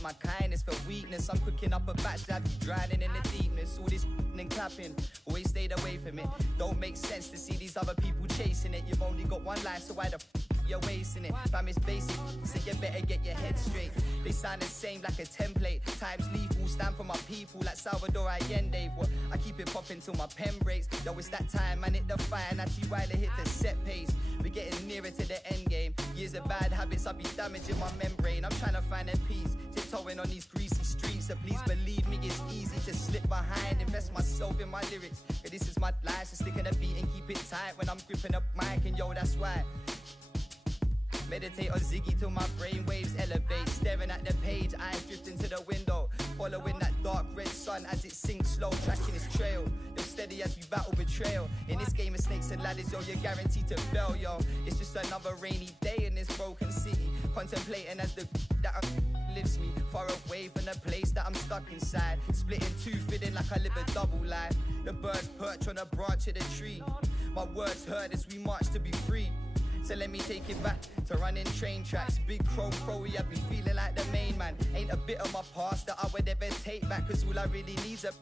mistake my kindness for weakness. I'm cooking up a batch that be drowning in the deepness. All this and clapping, always stayed away from it. Don't make sense to see these other people chasing it. You've only got one life, so why the you're wasting it? Fam, it's basic, so you better get your head straight. They sound the same like a template. Times lethal, stand for my people like Salvador Allende. But I keep it popping till my pen breaks. Yo, it's that time, man, hit the fire. Natty Wilder hit the set pace. We're getting nearer to the end game. Years of bad habits, I'll be damaging my membrane. I'm trying to find a peace, tiptoeing on these greasy streets. So please believe me, it's easy to slip behind. Invest myself in my lyrics. Yeah, this is my life, so stick in the beat and keep it tight. When I'm gripping up mic, and yo, that's why. Meditate on Ziggy till my brain waves elevate. Staring at the page, eyes drifting to the window. Following that dark red sun as it sinks slow, tracking its trail. Yo, steady as we battle betrayal. In this game of snakes and ladders, yo, you're guaranteed to fail, yo. It's just another rainy day in this broken city. Contemplating as the that lifts me far away from the place that I'm stuck inside. Splitting two, feeling like I live a double life. The birds perch on a branch of the tree. My words heard as we march to be free. So let me take it back to running train tracks. Big chrome throwy, I've been feeling like the main man. Ain't a bit of my past that I would ever take back, cause all I really need's a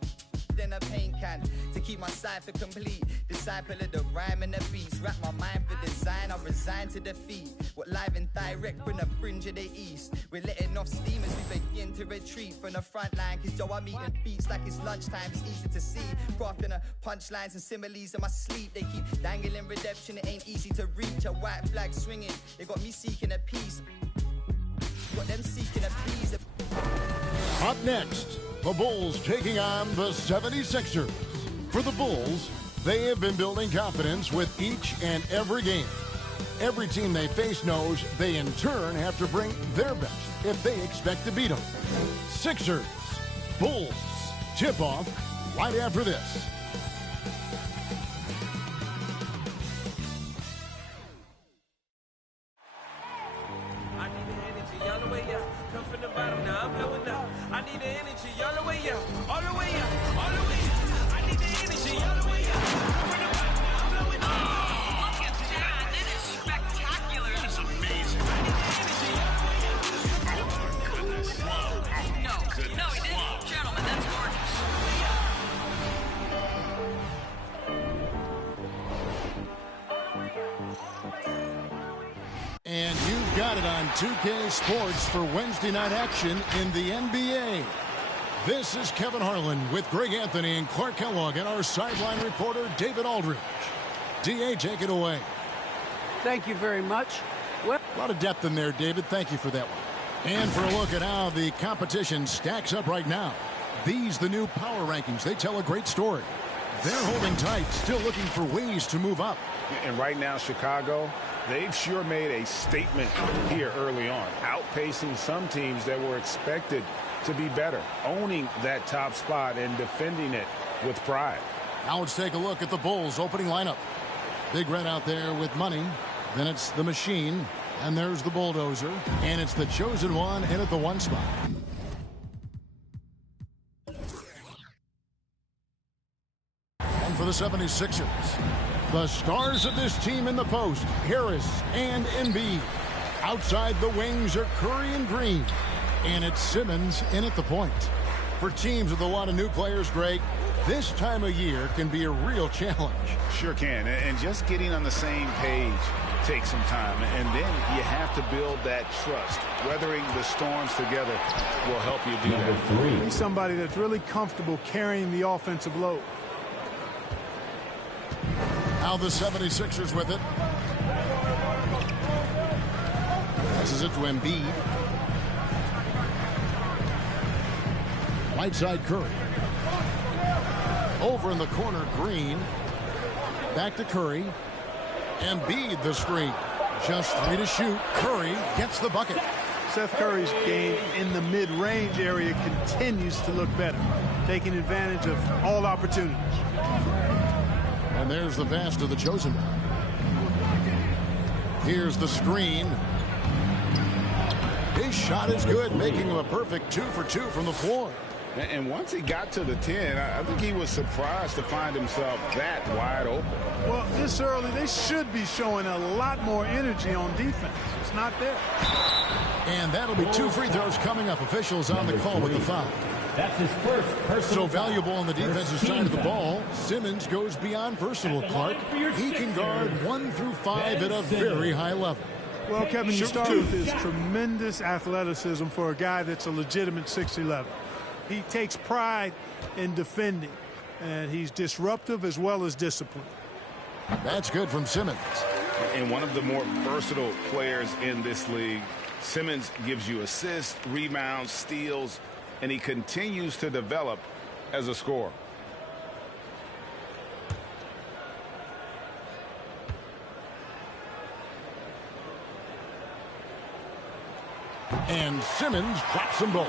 than a paint can to keep my cipher complete. Disciple of the rhyme and the beats. Wrap my mind for design, I resign to defeat. What live and direct from the fringe of the east. We're letting off steam as we begin to retreat from the front line. Cause yo, I'm eating beats like it's lunchtime, it's easy to see. Crafting a punchlines and similes in my sleep. They keep dangling redemption, it ain't easy to reach. A white flag swinging, they got me seeking a peace. Got them seeking a peace. Up next, the Bulls taking on the 76ers. For the Bulls, they have been building confidence with each and every game. Every team they face knows they in turn have to bring their best if they expect to beat them. Sixers, Bulls, tip-off right after this. And you've got it on 2K Sports for Wednesday night action in the NBA. This is Kevin Harlan with Greg Anthony and Clark Kellogg and our sideline reporter David Aldridge. DA, take it away. Thank you very much. Well, a lot of depth in there, David. Thank you for that one. And for a look at how the competition stacks up right now. These, the new power rankings, they tell a great story. They're holding tight, still looking for ways to move up. And right now, Chicago, they've sure made a statement here early on, outpacing some teams that were expected to be better, owning that top spot and defending it with pride. Now let's take a look at the Bulls' opening lineup. Big Red out there with money. Then it's the Machine, and there's the Bulldozer, and it's the Chosen One in at the one spot. And for the 76ers, the stars of this team in the post, Harris and Embiid. Outside the wings are Curry and Green. And it's Simmons in at the point. For teams with a lot of new players, Greg, this time of year can be a real challenge. Sure can. And just getting on the same page takes some time. And then you have to build that trust. Weathering the storms together will help you do that. He's somebody that's really comfortable carrying the offensive load. Now the 76ers with it. Passes it to Embiid. Right side Curry. Over in the corner, Green. Back to Curry. Embiid the screen. Just 3 to shoot. Curry gets the bucket. Seth Curry's game in the mid-range area continues to look better, taking advantage of all opportunities. And there's the pass to the Chosen One. Here's the screen. His shot is good, making him a perfect 2 for 2 from the floor. And once he got to the 10, I think he was surprised to find himself that wide open. Well, this early, they should be showing a lot more energy on defense. It's not there. And that'll be 2 free throws coming up. Officials on the call with the foul. That's his first personal. So valuable on the defensive side of the ball. Simmons goes beyond versatile, Clark. He can guard 1 through 5 at a very high level. Well, Kevin, you start with his tremendous athleticism for a guy that's a legitimate 6'11". He takes pride in defending, and he's disruptive as well as disciplined. That's good from Simmons. And one of the more versatile players in this league. Simmons gives you assists, rebounds, steals, and he continues to develop as a scorer. And Simmons drops them both.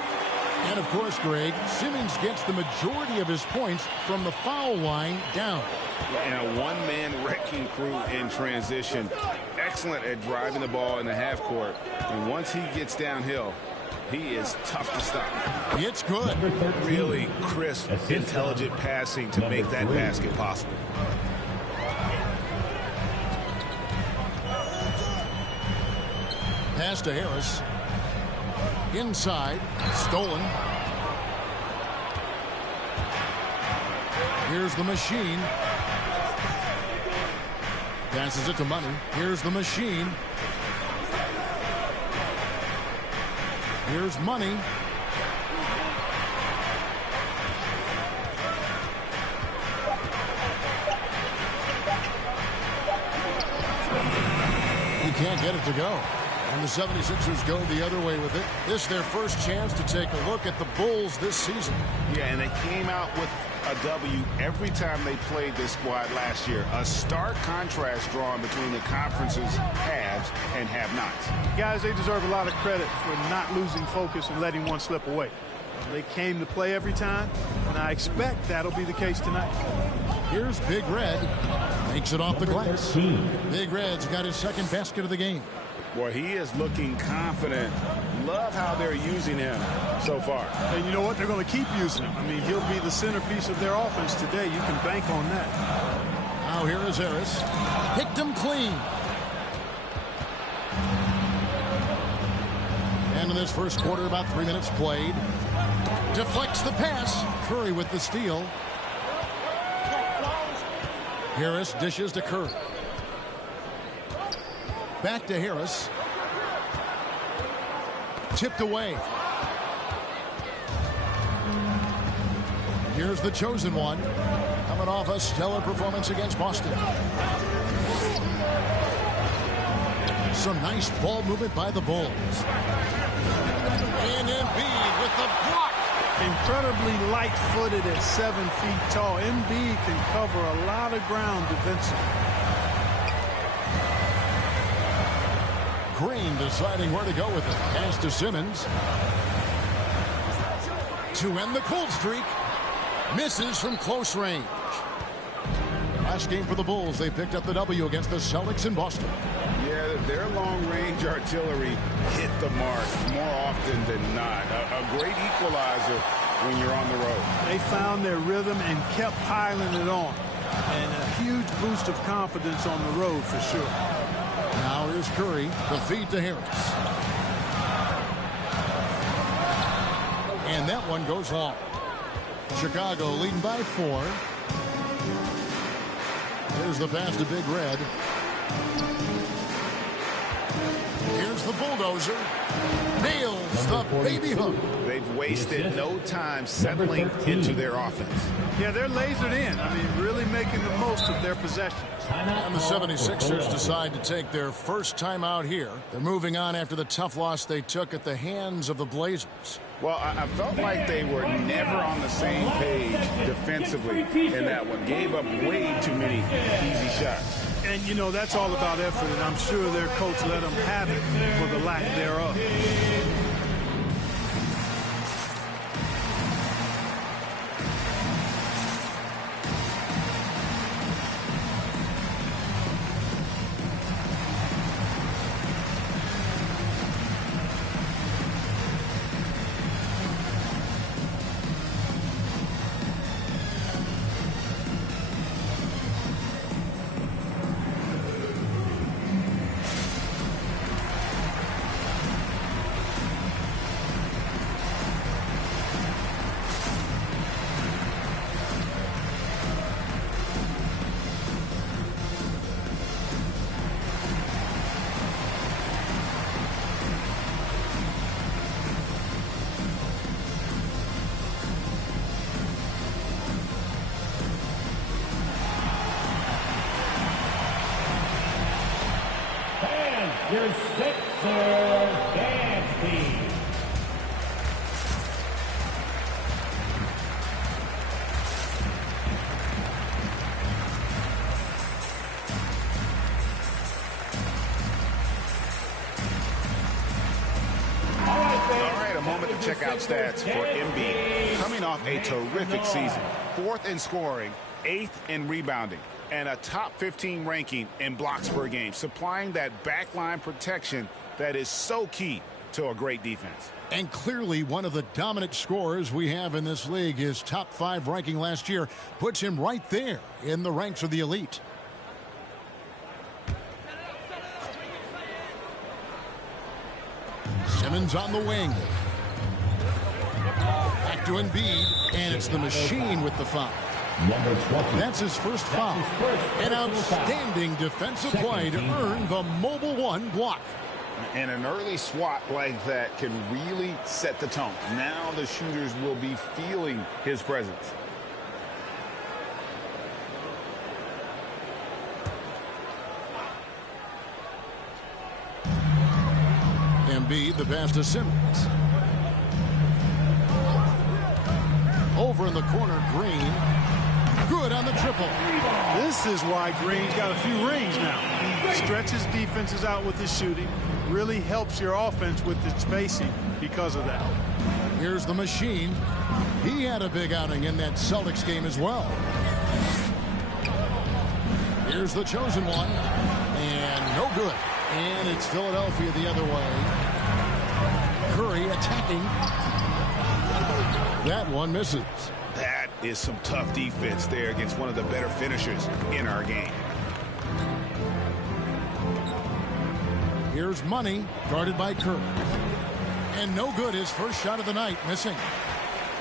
And, of course, Greg, Simmons gets the majority of his points from the foul line down. And a one-man wrecking crew in transition. Excellent at driving the ball in the half court. And once he gets downhill, he is tough to stop. It's good. Really crisp, intelligent passing to make that basket possible. Pass to Harris. Inside. Stolen. Here's the machine. Passes it to Money. Here's the machine. Here's Money. He can't get it to go. And the 76ers go the other way with it. This is their first chance to take a look at the Bulls this season. Yeah, and they came out with a W every time they played this squad last year. A stark contrast drawn between the conference's haves and have-nots. Guys, they deserve a lot of credit for not losing focus and letting one slip away. They came to play every time, and I expect that'll be the case tonight. Here's Big Red. Makes it off the glass. Big Red's got his second basket of the game. Boy, he is looking confident. Love how they're using him so far. And you know what? They're going to keep using him. I mean, he'll be the centerpiece of their offense today. You can bank on that. Now here is Harris. Picked him clean. And in this first quarter, about 3 minutes played. Deflects the pass. Curry with the steal. Harris dishes to Curry. Back to Harris. Tipped away. Here's the chosen one. Coming off a stellar performance against Boston. Some nice ball movement by the Bulls. And Embiid with the block. Incredibly light-footed at 7 feet tall. Embiid can cover a lot of ground defensively. Green deciding where to go with it. Pass to Simmons. To end the cold streak. Misses from close range. Last game for the Bulls, they picked up the W against the Celtics in Boston. Yeah, their long-range artillery hit the mark more often than not. A great equalizer when you're on the road. They found their rhythm and kept piling it on. And a huge boost of confidence on the road for sure. Now here's Curry, the feed to Harris. And that one goes long. Chicago leading by 4. Here's the pass to Big Red. Here's the bulldozer. Nails the baby hook. They've wasted no time settling into their offense. Yeah, they're lasered in. I mean, really making the most of their possessions. And the 76ers decide to take their first time out here. They're moving on after the tough loss they took at the hands of the Blazers. Well, I felt like they were never on the same page defensively in that one. Gave up way too many easy shots. And, you know, that's all about effort, and I'm sure their coach let them have it for the lack thereof. Sixers dance team. Check out stats for Embiid. Coming off a terrific season. 4th in scoring, 8th in rebounding, and a top 15 ranking in blocks per game, supplying that backline protection that is so key to a great defense. And clearly one of the dominant scorers we have in this league. His top 5 ranking last year puts him right there in the ranks of the elite. Simmons on the wing. Back to Embiid, and it's the machine with the foul. Number 20. That's his first foul. An outstanding defensive play to earn the Mobile One block. And an early swat like that can really set the tone. Now the shooters will be feeling his presence. Embiid, the pass to Simmons. Over in the corner, Green. Good on the triple. This is why Green's got a few rings now. He stretches defenses out with his shooting. Really helps your offense with its spacing because of that. Here's the machine. He had a big outing in that Celtics game as well. Here's the chosen one. And no good. And it's Philadelphia the other way. Curry attacking. That one misses. That is some tough defense there against one of the better finishers in our game. Here's Money, guarded by Curry. And no good, his first shot of the night, missing.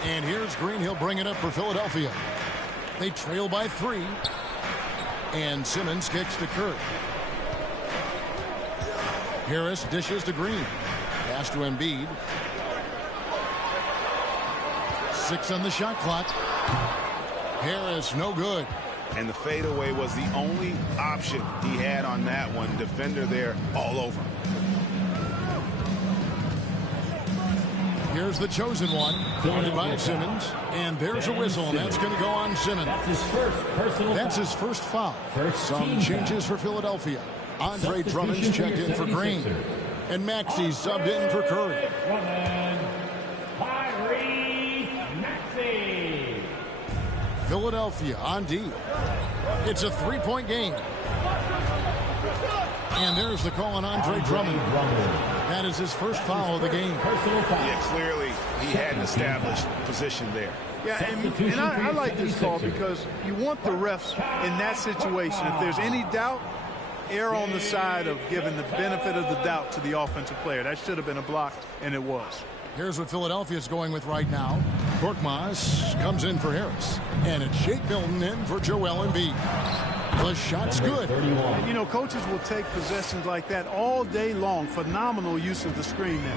And here's Green, he'll bring it up for Philadelphia. They trail by 3. And Simmons kicks to Curry. Harris dishes to Green. Pass to Embiid. 6 on the shot clock. Harris, no good. And the fadeaway was the only option he had on that one. Defender there all over. Here's the chosen one, guarded by Simmons. And there's a whistle, and that's going to go on Simmons. That's his first foul. Some changes for Philadelphia. Andre Drummond's checked in for Green. And Maxey's subbed in for Curry. Philadelphia on D. It's a 3-point game. And there's the call on Andre Drummond. That is his first foul of the game. Yeah, clearly he had an established position there. Yeah, and I like this call because you want the refs in that situation. If there's any doubt, err on the side of giving the benefit of the doubt to the offensive player. That should have been a block, and it was. Here's what Philadelphia's going with right now. Korkmaz comes in for Harris. And it's Shake Milton in for Joel Embiid. The shot's good. You know, coaches will take possessions like that all day long. Phenomenal use of the screen there.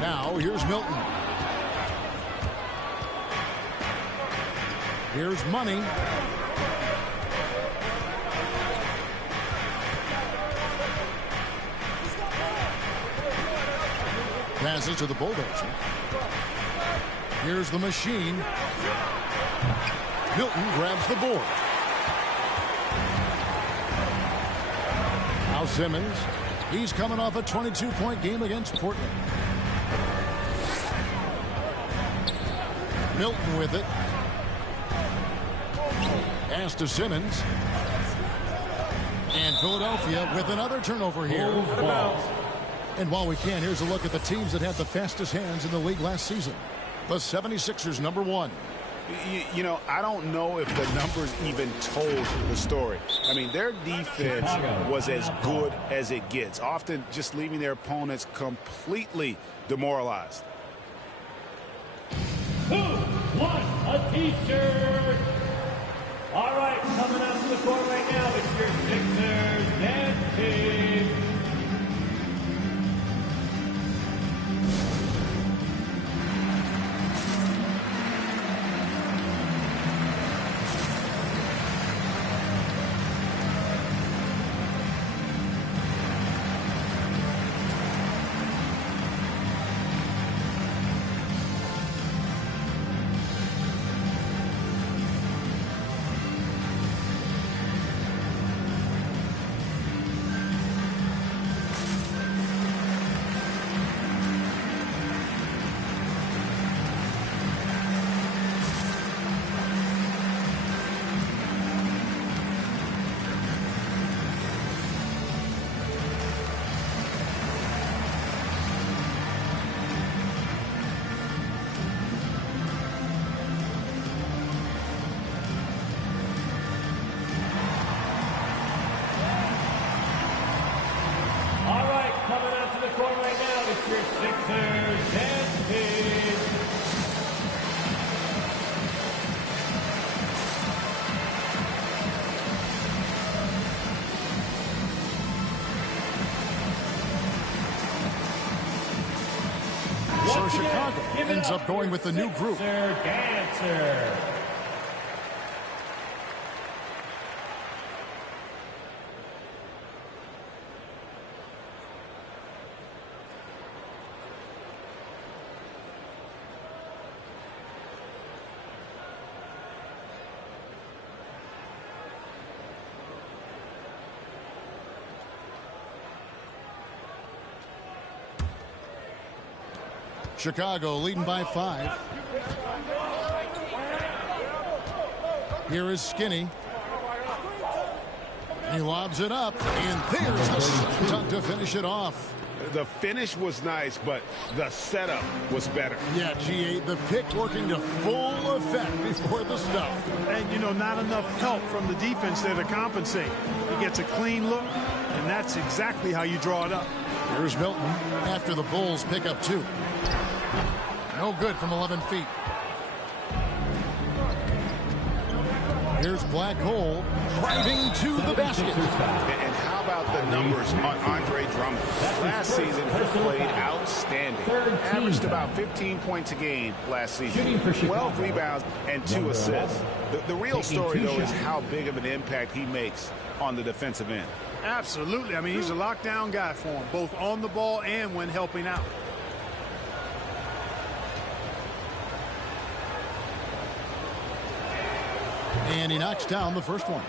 Now, here's Milton. Here's Money. Passes to the Bulldozer. Here's the machine. Milton grabs the board. Now Simmons. He's coming off a 22-point game against Portland. Milton with it. Pass to Simmons. And Philadelphia with another turnover here. And while we can, here's a look at the teams that had the fastest hands in the league last season. The 76ers, number 1. You know, I don't know if the numbers even told the story. I mean, their defense was as good as it gets, often just leaving their opponents completely demoralized. Who won a T-shirt? All right, coming out to the court right now, it's your Sixers dance team. court right now, it's your Sixers, Dan Page. So Chicago ends up going with the new group. Dancer. Chicago leading by 5. Here is Skinny. He lobs it up, and there's the slam to finish it off. The finish was nice, but the setup was better. Yeah, G8, the pick working to full effect before the stuff. And, you know, not enough help from the defense there to compensate. He gets a clean look, and that's exactly how you draw it up. Here's Milton after the Bulls pick up 2. No good from 11 feet. Here's Black Hole driving to the basket. And how about the numbers on Andre Drummond? Last season, he played outstanding. Averaged about 15 points a game last season. 12 rebounds and 2 assists. The real story, though, is how big of an impact he makes on the defensive end. Absolutely. I mean, he's a lockdown guy for him, both on the ball and when helping out. And he knocks down the first one.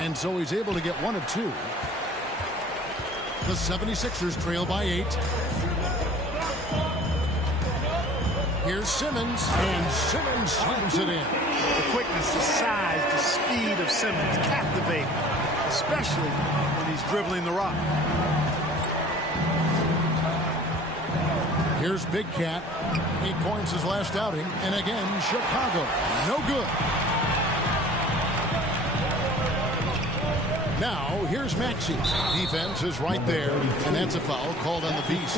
And so he's able to get 1 of 2. The 76ers trail by 8. Here's Simmons, and Simmons slams it in. The quickness, the size, the speed of Simmons captivating, especially when he's dribbling the rock. Here's Big Cat. 8 points his last outing, and again, Chicago. No good. Now, here's Maxey. Defense is right there, and that's a foul called on the Beast.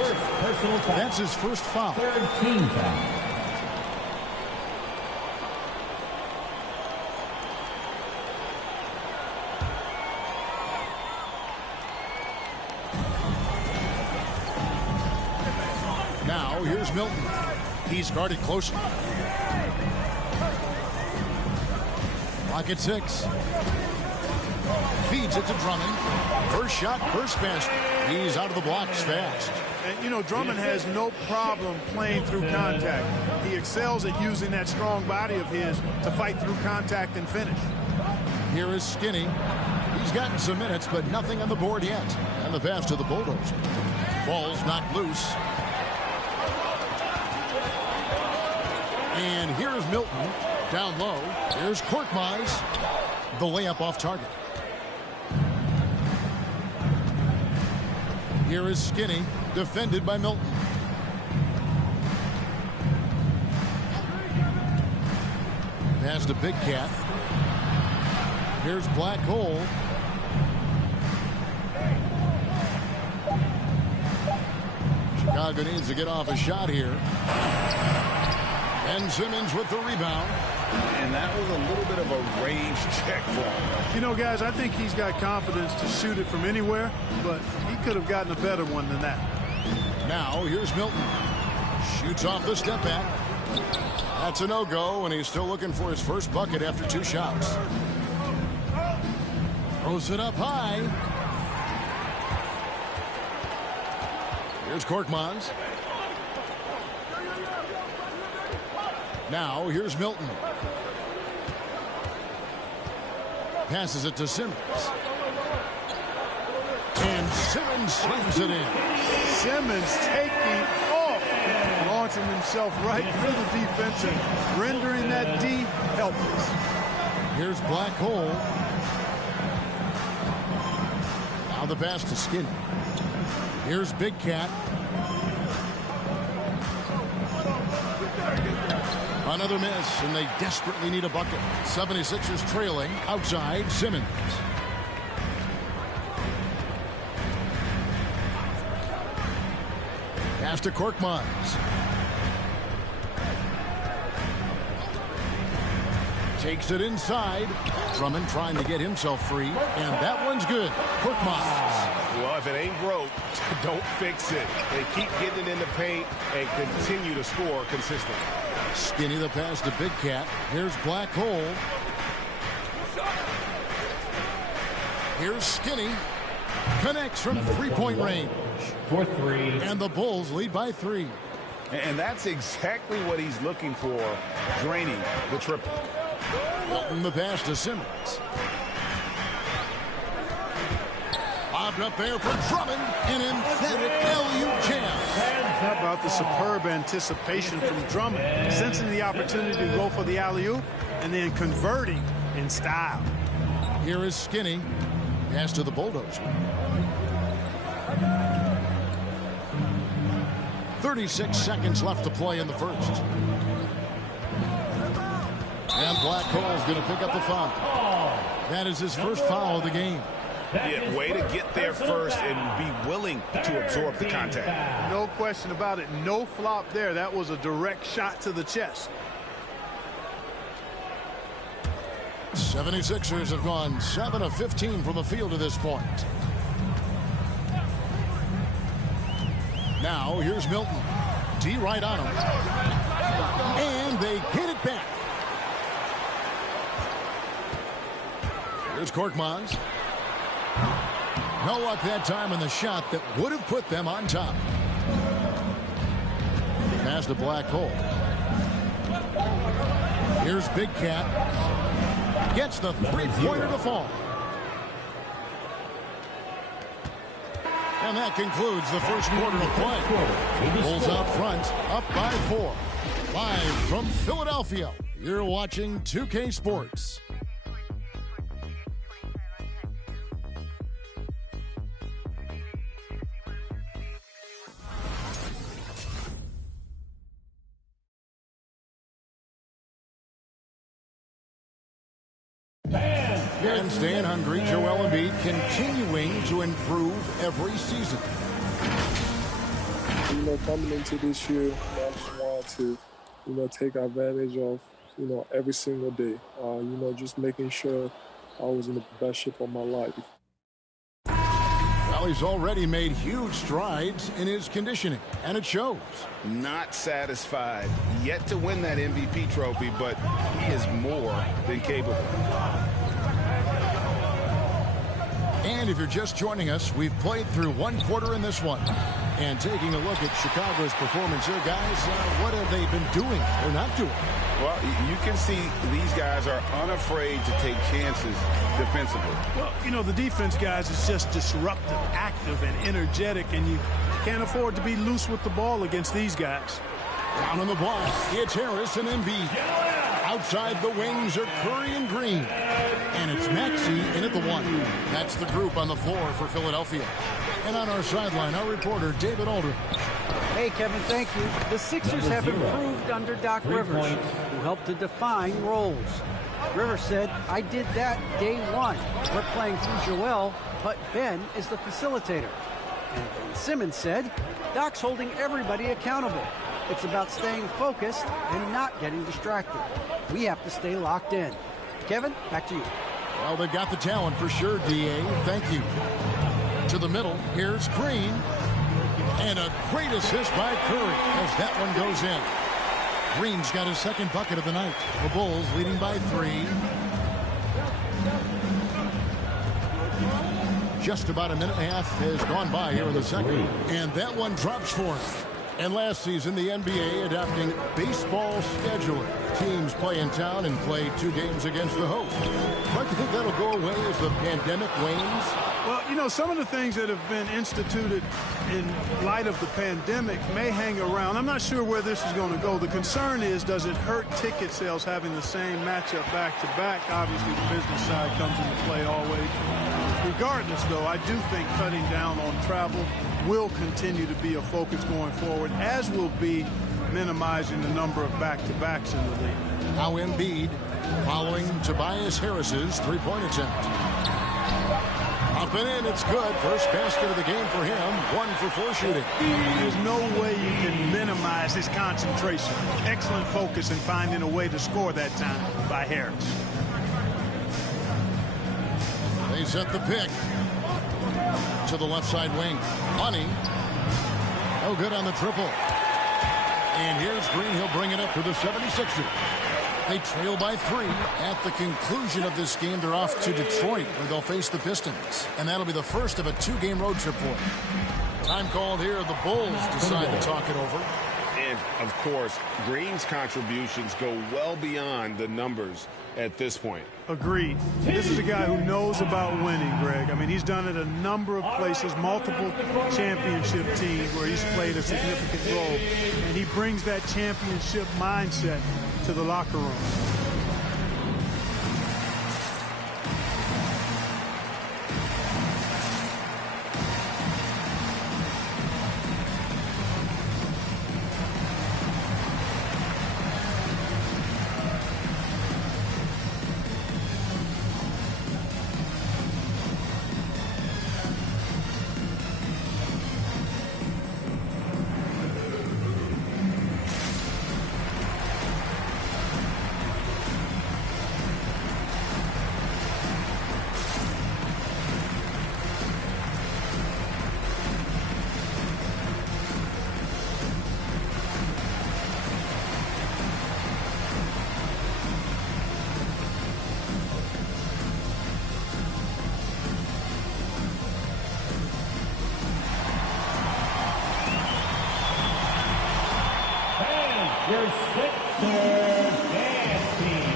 That's his first foul. Third team foul. Now, here's Milton. He's guarded closely. Clock at 6. Feeds it to Drummond. First shot, first basket. He's out of the blocks fast. And, you know, Drummond has no problem playing through contact. He excels at using that strong body of his to fight through contact and finish. Here is Skinny. He's gotten some minutes, but nothing on the board yet. And the pass to the Bulldozer. Ball's knocked loose. And here's Milton. Down low. Here's Korkmaz. The layup off target. Here is Skinny, defended by Milton. Pass to Big Cat. Here's Black Hole. Chicago needs to get off a shot here. And Simmons with the rebound. And that was a little bit of a range check for him. You know, guys, I think he's got confidence to shoot it from anywhere, but he could have gotten a better one than that. Now, here's Milton. Shoots off the step back. That's a no-go, and he's still looking for his first bucket after 2 shots. Throws it up high. Here's Korkmaz. Now, here's Milton. Passes it to Simmons. And Simmons slams it in. Simmons taking off, launching himself right through the defense and rendering that D helpless. Here's Black Hole. Now the pass to Skinny. Here's Big Cat. Another miss, and they desperately need a bucket. 76ers trailing. Outside, Simmons. Pass to Korkmaz. Takes it inside. Drummond trying to get himself free, and that one's good. Korkmaz. Well, if it ain't broke, don't fix it. They keep getting it in the paint and continue to score consistently. Skinny the pass to Big Cat. Here's Black Hole. Here's Skinny. Connects from three-point range. For three. And the Bulls lead by 3. And that's exactly what he's looking for, draining the triple. Milton the pass to Simmons. Bobbed up there for Drummond. An emphatic LU jam. How about the superb anticipation from Drummond, sensing the opportunity to go for the alley-oop and then converting in style. Here is Skinny. Pass to the Bulldozer. 36 seconds left to play in the first. And Black Hole's going to pick up the foul. That is his first foul of the game. Yeah, way to get there first and be willing to absorb the contact. No question about it. No flop there. That was a direct shot to the chest. 76ers have gone 7 of 15 from the field to this point. Now here's Milton. D right on him. And they get it back. Here's Korkmaz. No luck that time on the shot that would have put them on top. Pass to Black Hole. Here's Big Cat. Gets the three-pointer to fall. And that concludes the first quarter of play. Bulls out front, up by 4. Live from Philadelphia, you're watching 2K Sports. And staying hungry, Joel Embiid continuing to improve every season. Coming into this year, I just wanted to, take advantage of, every single day. Just making sure I was in the best shape of my life. Well, he's already made huge strides in his conditioning, and it shows. Not satisfied yet to win that MVP trophy, but he is more than capable. And if you're just joining us, we've played through one quarter in this one. And taking a look at Chicago's performance here, guys, what have they been doing or not doing? Well, you can see these guys are unafraid to take chances defensively. Well, the defense, guys, is just disruptive, active, and energetic, and you can't afford to be loose with the ball against these guys. Down on the block, it's Harris and Embiid. Outside the wings are Curry and Green. And it's Maxey in at the 1. That's the group on the floor for Philadelphia. And on our sideline, our reporter, David Aldridge. Hey, Kevin, thank you. The Sixers have improved under Doc Rivers, who helped to define roles. Rivers said, I did that day 1. We're playing through Joel, but Ben is the facilitator. And Ben Simmons said, Doc's holding everybody accountable. It's about staying focused and not getting distracted. We have to stay locked in. Kevin, back to you. Well, they've got the talent for sure, D.A. Thank you. To the middle, here's Green. And a great assist by Curry as that one goes in. Green's got his second bucket of the night. The Bulls leading by 3. Just about a minute and a half has gone by here in the second. And that one drops for him. And last season, the NBA adopting baseball scheduling. Teams play in town and play 2 games against the host. But do you think that'll go away as the pandemic wanes? Well, some of the things that have been instituted in light of the pandemic may hang around. I'm not sure where this is going to go. The concern is, does it hurt ticket sales having the same matchup back-to-back? Obviously, the business side comes into play always. Regardless, though, I do think cutting down on travel will continue to be a focus going forward, as will be minimizing the number of back-to-backs in the league. Now Embiid following Tobias Harris's three-point attempt. Up and in, it's good. First basket of the game for him. 1 for 4 shooting. There's no way you can minimize his concentration. Excellent focus in finding a way to score that time by Harris. They set the pick to the left side wing. Money. No good on the triple. And here's Green. He'll bring it up to the 76ers. They trail by 3. At the conclusion of this game, they're off to Detroit, where they'll face the Pistons. And that'll be the first of a 2-game road trip for them. Time called here. The Bulls decide to talk it over. And, of course, Green's contributions go well beyond the numbers at this point. Agreed. This is a guy who knows about winning, Greg. I mean, he's done it a number of places, multiple championship teams where he's played a significant role. And he brings that championship mindset to the locker room. Your Sixers dance team.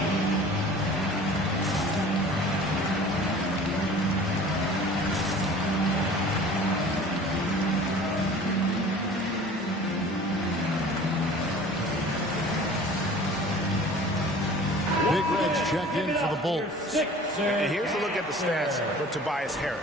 Big Reds check in for the Bulls. And here's a look at the stats for Tobias Harris.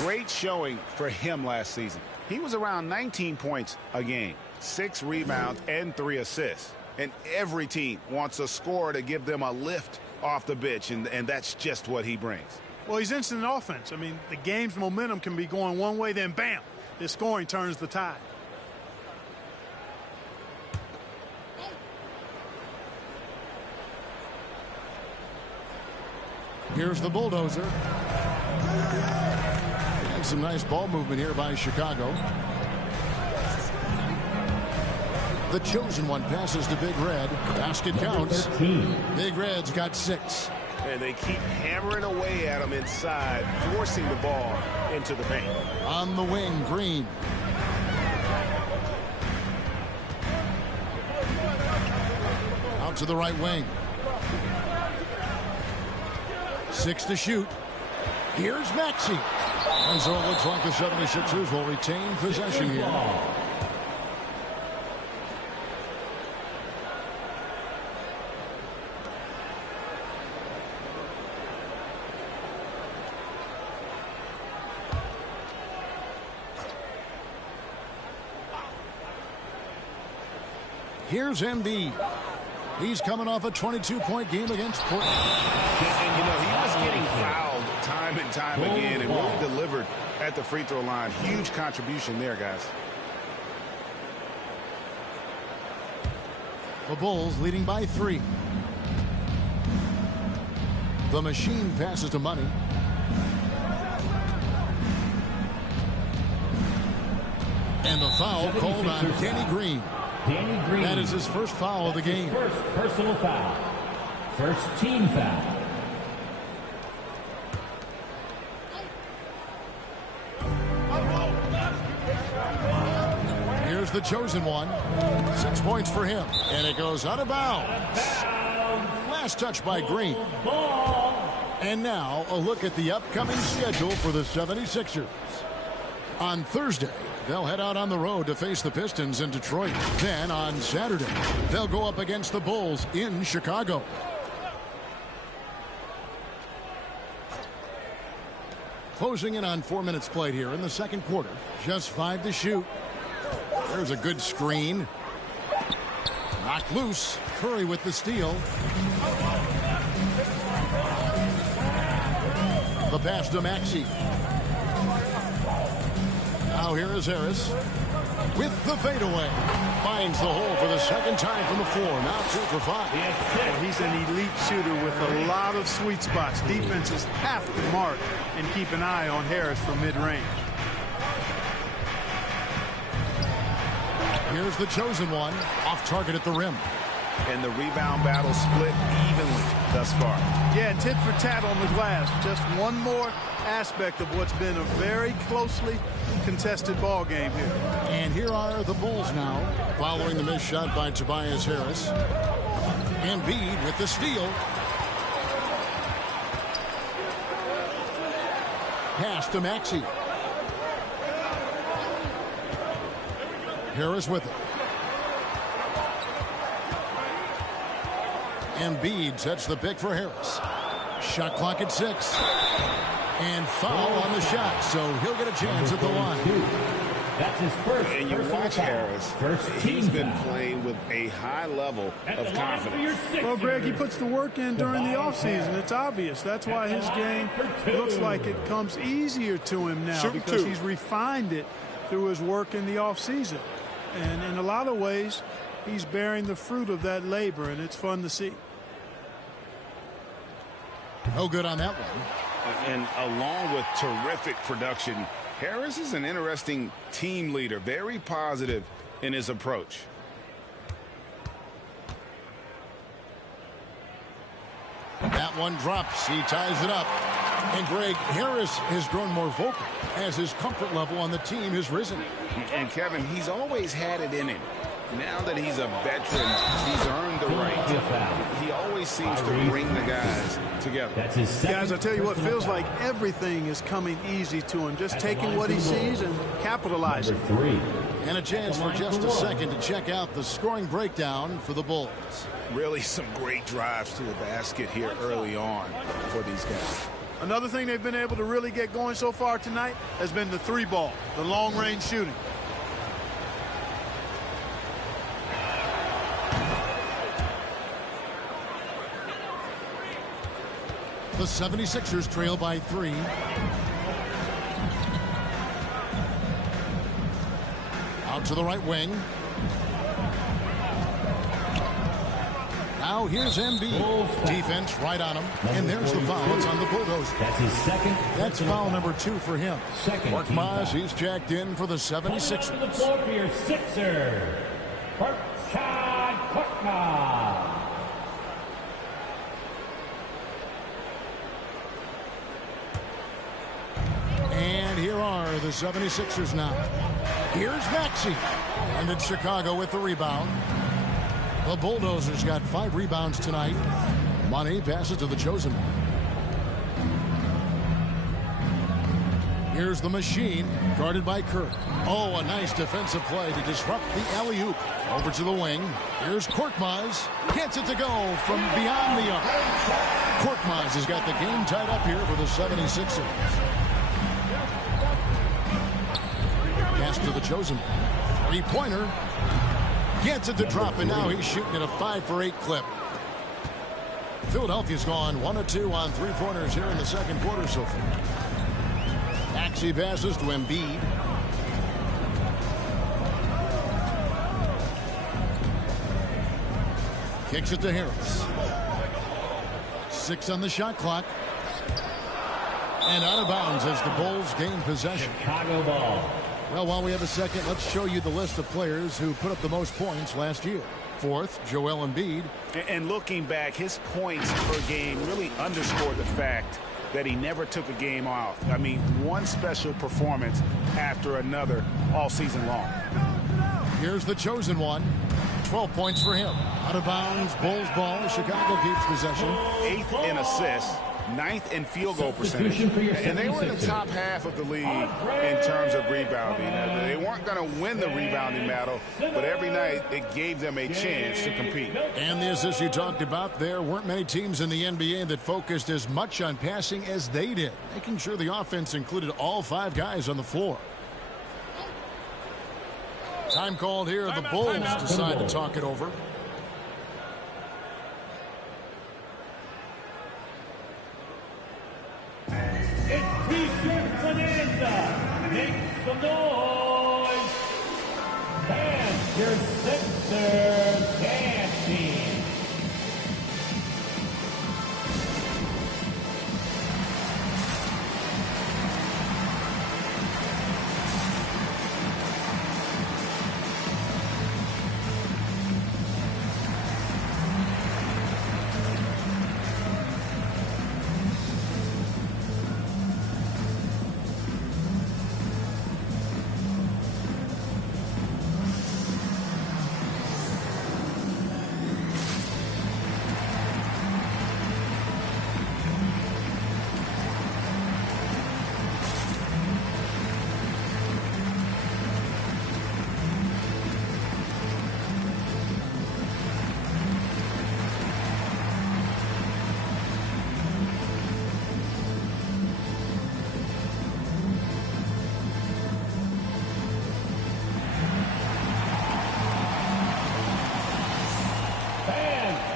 Great showing for him last season. He was around 19 points a game, 6 rebounds, and 3 assists. And every team wants a scorer to give them a lift off the bench, and that's just what he brings. Well, he's instant offense. I mean, the game's momentum can be going one way, then bam, his scoring turns the tide. Here's the bulldozer. And some nice ball movement here by Chicago. The chosen one passes to Big Red. Basket counts. Big Red's got 6. And they keep hammering away at him inside, forcing the ball into the paint. On the wing, Green. Out to the right wing. 6 to shoot. Here's Maxey. And so it looks like the 76ers will retain possession here. Here's Embiid. He's coming off a 22-point game against Portland. And, you know, he was getting fouled time and time again and really delivered at the free throw line. Huge contribution there, guys. The Bulls leading by 3. The machine passes to Money. And the foul called on Danny Green. Danny Green. That is his first foul of the game. First personal foul. First team foul. Here's the chosen one. 6 points for him. And it goes out of bounds. Last touch by Green. And now a look at the upcoming schedule for the 76ers. On Thursday, they'll head out on the road to face the Pistons in Detroit. Then on Saturday, they'll go up against the Bulls in Chicago. Closing in on 4 minutes played here in the second quarter. Just 5 to shoot. There's a good screen. Knocked loose. Curry with the steal. The pass to Maxey. Now here is Harris with the fadeaway. Finds the hole for the second time from the floor. Now 2 for 5. Well, he's an elite shooter with a lot of sweet spots. Defenses have to mark and keep an eye on Harris from mid-range. Here's the chosen one. Off target at the rim. And the rebound battle split evenly thus far. Yeah, tit for tat on the glass. Just one more aspect of what's been a very closely contested ball game here. And here are the Bulls now, following the missed shot by Tobias Harris. Embiid with the steal. Pass to Maxey. Harris with it. Embiid sets the pick for Harris. Shot clock at 6. And foul on the shot, so he'll get a chance at the line. That's his first. And you watch Harris. He's been playing with a high level of confidence. Well, Greg, he puts the work in during the offseason. It's obvious. That's why his game looks like it comes easier to him now, because he's refined it through his work in the offseason. And in a lot of ways, he's bearing the fruit of that labor, and it's fun to see. No good on that one. And along with terrific production, Harris is an interesting team leader, very positive in his approach. That one drops. He ties it up. And Greg, Harris has grown more vocal as his comfort level on the team has risen. And Kevin, he's always had it in him. Now that he's a veteran, he's earned the right. He always seems to bring the guys together. Guys, I tell you what, feels like everything is coming easy to him. Just taking what he sees and capitalizing. And a chance for just a second to check out the scoring breakdown for the Bulls. Really some great drives to the basket here early on for these guys. Another thing they've been able to really get going so far tonight has been the 3-ball, the long-range shooting. The 76ers trail by 3. Out to the right wing. Now here's Embiid. Defense right on him. And there's the foul. It's on the Bulldozers. That's his second. That's foul number 2 for him. Korkmaz, he's jacked in for the 76ers. Coming to the floor for your Sixers, Furkan Korkmaz. And here are the 76ers now. Here's Maxey. And it's Chicago with the rebound. The Bulldozers got 5 rebounds tonight. Money passes to the chosen one. Here's the machine, guarded by Curry. Oh, a nice defensive play to disrupt the alley-oop. Over to the wing. Here's Korkmaz. Gets it to go from beyond the arc. Korkmaz has got the game tied up here for the 76ers. Pass to the chosen one. 3-pointer. Gets it to drop, and now he's shooting at a 5-for-8 clip. Philadelphia's gone 1 of 2 on 3-pointers here in the second quarter so far. Maxey passes to Embiid. Kicks it to Harris. 6 on the shot clock. And out of bounds as the Bulls gain possession. Chicago ball. Well, while we have a second, let's show you the list of players who put up the most points last year. 4th, Joel Embiid. And looking back, his points per game really underscored the fact that he never took a game off. I mean, one special performance after another all season long. Here's the chosen one. 12 points for him. Out of bounds, Bulls ball. Chicago keeps possession. 8th in assists. 9th in field goal percentage. And they were in the top half of the league in terms of rebounding. They weren't weren't going to win the rebounding battle, but every night it gave them a chance to compete. And the assist you talked about, there weren't many teams in the NBA that focused as much on passing as they did, making sure the offense included all 5 guys on the floor. Time called here. The Bulls decide to talk it over. It's T-shirt Bonanza. Make some noise. And your Sixers dance team.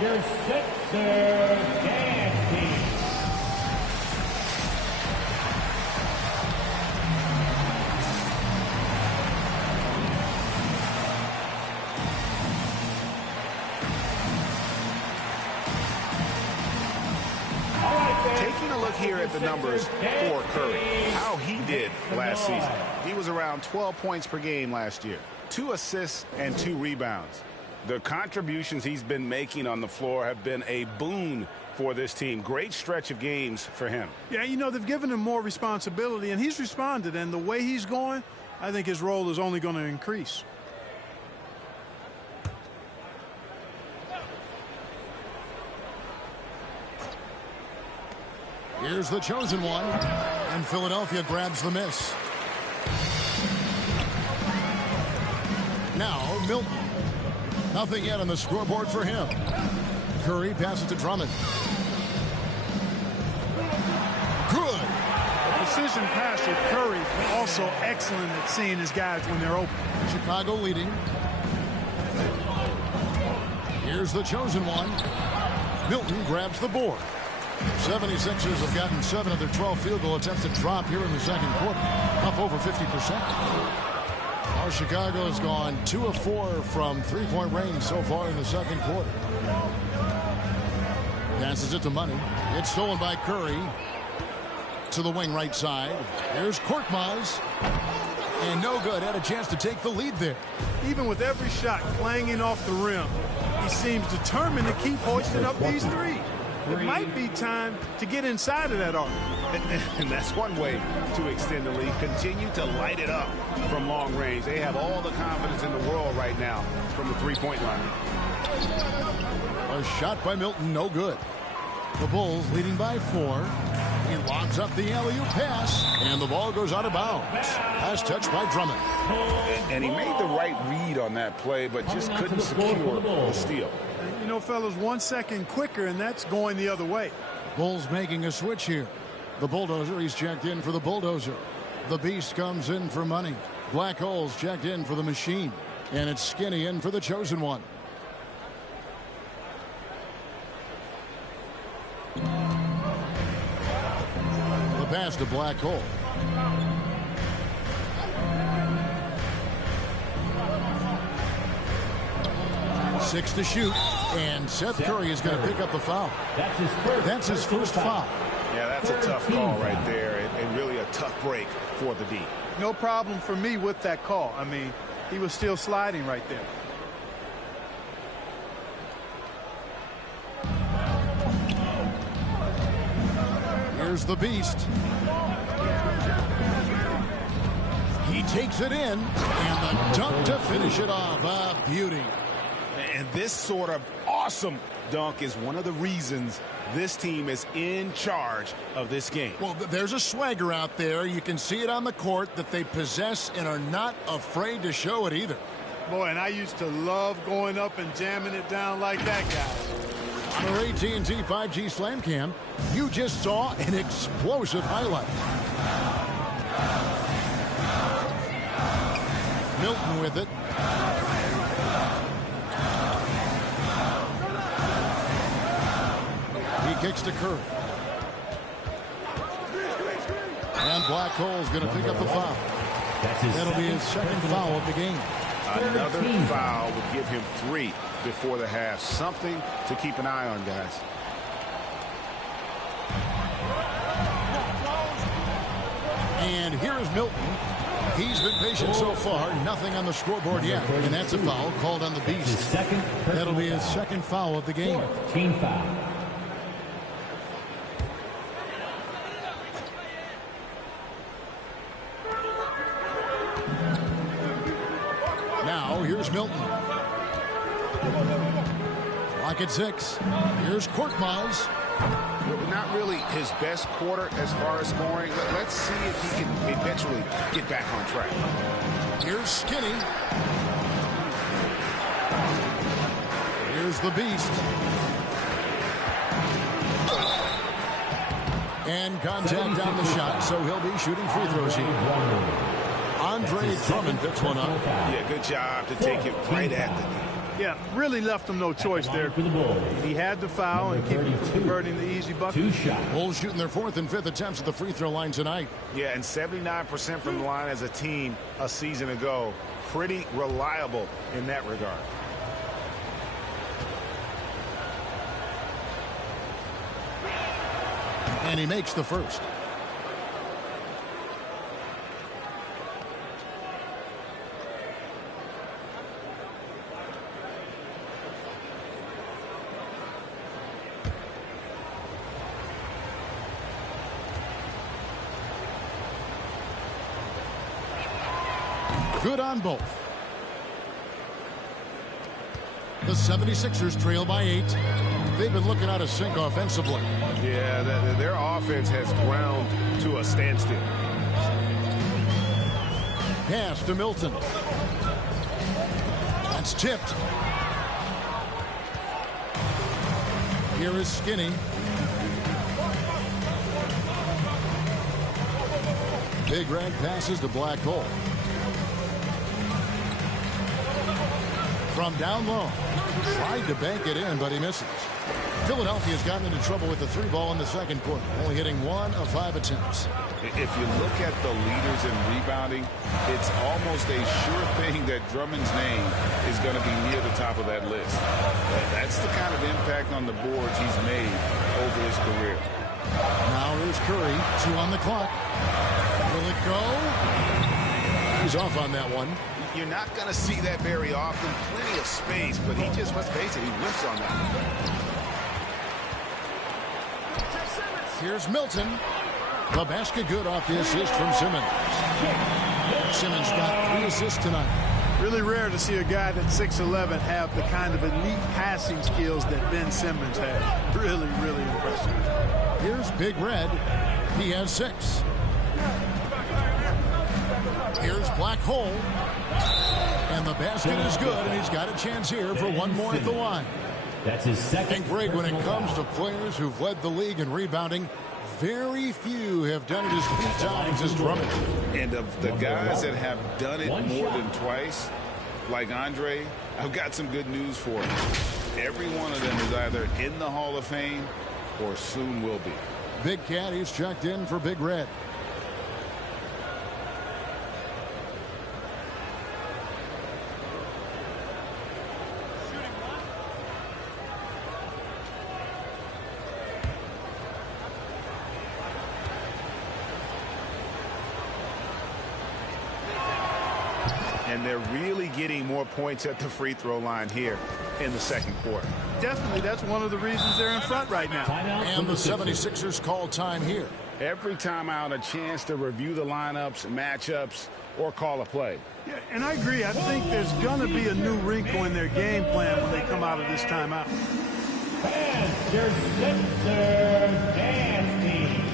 Your Sixers dance team. Taking a look here at the numbers for Curry, how he did last season. He was around 12 points per game last year, 2 assists and 2 rebounds. The contributions he's been making on the floor have been a boon for this team. Great stretch of games for him. Yeah, you know, they've given him more responsibility, and he's responded. And the way he's going, I think his role is only going to increase. Here's the chosen one, and Philadelphia grabs the miss. Now, Milton. Nothing yet on the scoreboard for him. Curry passes to Drummond. Good. A precision passer, Curry, also excellent at seeing his guys when they're open. Chicago leading. Here's the chosen one. Milton grabs the board. 76ers have gotten 7 of their 12 field goal attempts to drop here in the second quarter. Up over 50%. Chicago has gone 2 of 4 from 3-point range so far in the second quarter. Passes it to Money. It's stolen by Curry. To the wing right side. Here's Korkmaz. And no good. Had a chance to take the lead there. Even with every shot clanging off the rim, he seems determined to keep hoisting up these 3. It might be time to get inside of that arc. And that's one way to extend the lead. Continue to light it up from long range. They have all the confidence in the world right now from the 3-point line. A shot by Milton, no good. The Bulls leading by 4. He lobs up the alley-oop pass, and the ball goes out of bounds. Pass touched by Drummond. And he made the right read on that play, but just couldn't secure the steal. You know, fellas, 1 second quicker, and that's going the other way. Bulls making a switch here. The Bulldozer, he's checked in for the Bulldozer. The Beast comes in for Money. Black Hole's checked in for the Machine. And it's Skinny in for the chosen one. The pass to Black Hole. Six to shoot, and Seth Curry is going to pick up the foul. That's his first foul. Yeah, that's a tough call right there, and really a tough break for the D. No problem for me with that call. I mean, he was still sliding right there. Here's the Beast. He takes it in, and the dunk to finish it off. A beauty. And this sort of awesome dunk is one of the reasons this team is in charge of this game. Well, there's a swagger out there. You can see it on the court that they possess and are not afraid to show it either. Boy, and I used to love going up and jamming it down like that, guy. On our AT&T 5G Slam Cam, you just saw an explosive highlight. Milton with it. He kicks to Curry. And Black Hole's going to pick up the foul. That'll be his second foul of the game. Another foul would give him 3 before the half. Something to keep an eye on, guys. And here is Milton. He's been patient so far. Nothing on the scoreboard yet. And that's a foul called on the Beast. That'll be his second foul of the game. Team foul. Now, here's Milton. Clock at 6. Here's Korkmaz. Not really his best quarter as far as scoring. Let's see if he can eventually get back on track. Here's Skinny. Here's the Beast. And contact down the shot, so he'll be shooting free throws here. Andre Drummond picks one up. Yeah, good job to take it right at the knee. Yeah, really left him no choice there. He had the foul and keep him from converting the easy bucket. Bulls shooting their 4th and 5th attempts at the free throw line tonight. Yeah, and 79% from the line as a team a season ago. Pretty reliable in that regard. And he makes the first. Good on both. The 76ers trail by 8. They've been looking out of sync offensively. Yeah, their offense has ground to a standstill. Pass to Milton. That's tipped. Here is Skinny. Big Red passes to Black Hole. From down low. Tried to bank it in, but he misses. Philadelphia's gotten into trouble with the 3 ball in the second quarter, only hitting 1 of 5 attempts. If you look at the leaders in rebounding, it's almost a sure thing that Drummond's name is going to be near the top of that list. That's the kind of impact on the boards he's made over his career. Now here's Curry, 2 on the clock. Will it go? He's off on that one. You're not going to see that very often. Plenty of space, but he just, let's face it, he whiffs on that. Here's Milton. The basket good off the assist from Simmons. Simmons got 3 assists tonight. Really rare to see a guy that's 6'11" have the kind of elite passing skills that Ben Simmons has. Really, really impressive. Here's Big Red. He has 6. Here's Black Hole. And the basket is good, and he's got a chance here for 1 more at the line. That's his second. And Greg, when it comes to players who've led the league in rebounding, very few have done it as many times as Drummond. And of the guys that have done it more than twice, like Andre, I've got some good news for him. Every one of them is either in the Hall of Fame or soon will be. Big Cat, he's checked in for Big Red. And they're really getting more points at the free throw line here in the second quarter. Definitely, that's one of the reasons they're in front right now. And the 76ers call time here. Every time out, a chance to review the lineups, matchups, or call a play. Yeah, and I agree. I think there's going to be a new wrinkle in their game plan when they come out of this timeout. And your Sixers dance team.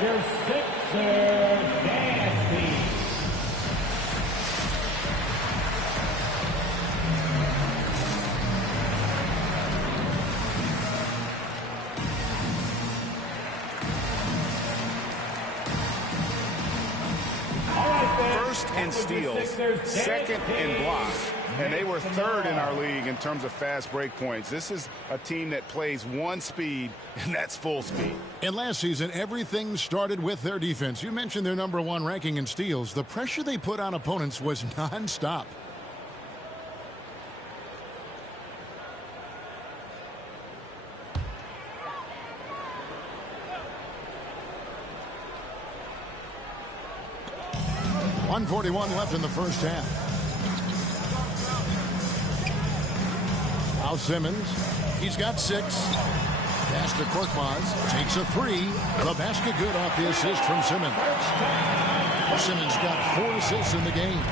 Your Sixers dance team. First in steals, second in blocks, and they were third in our league in terms of fast break points. This is a team that plays one speed, and that's full speed. And last season, everything started with their defense. You mentioned their #1 ranking in steals. The pressure they put on opponents was nonstop. .141 left in the first half. Now Simmons. He's got 6. Pass to Korkmaz. Takes a 3. The basket good off the assist from Simmons. Simmons got 4 assists in the game.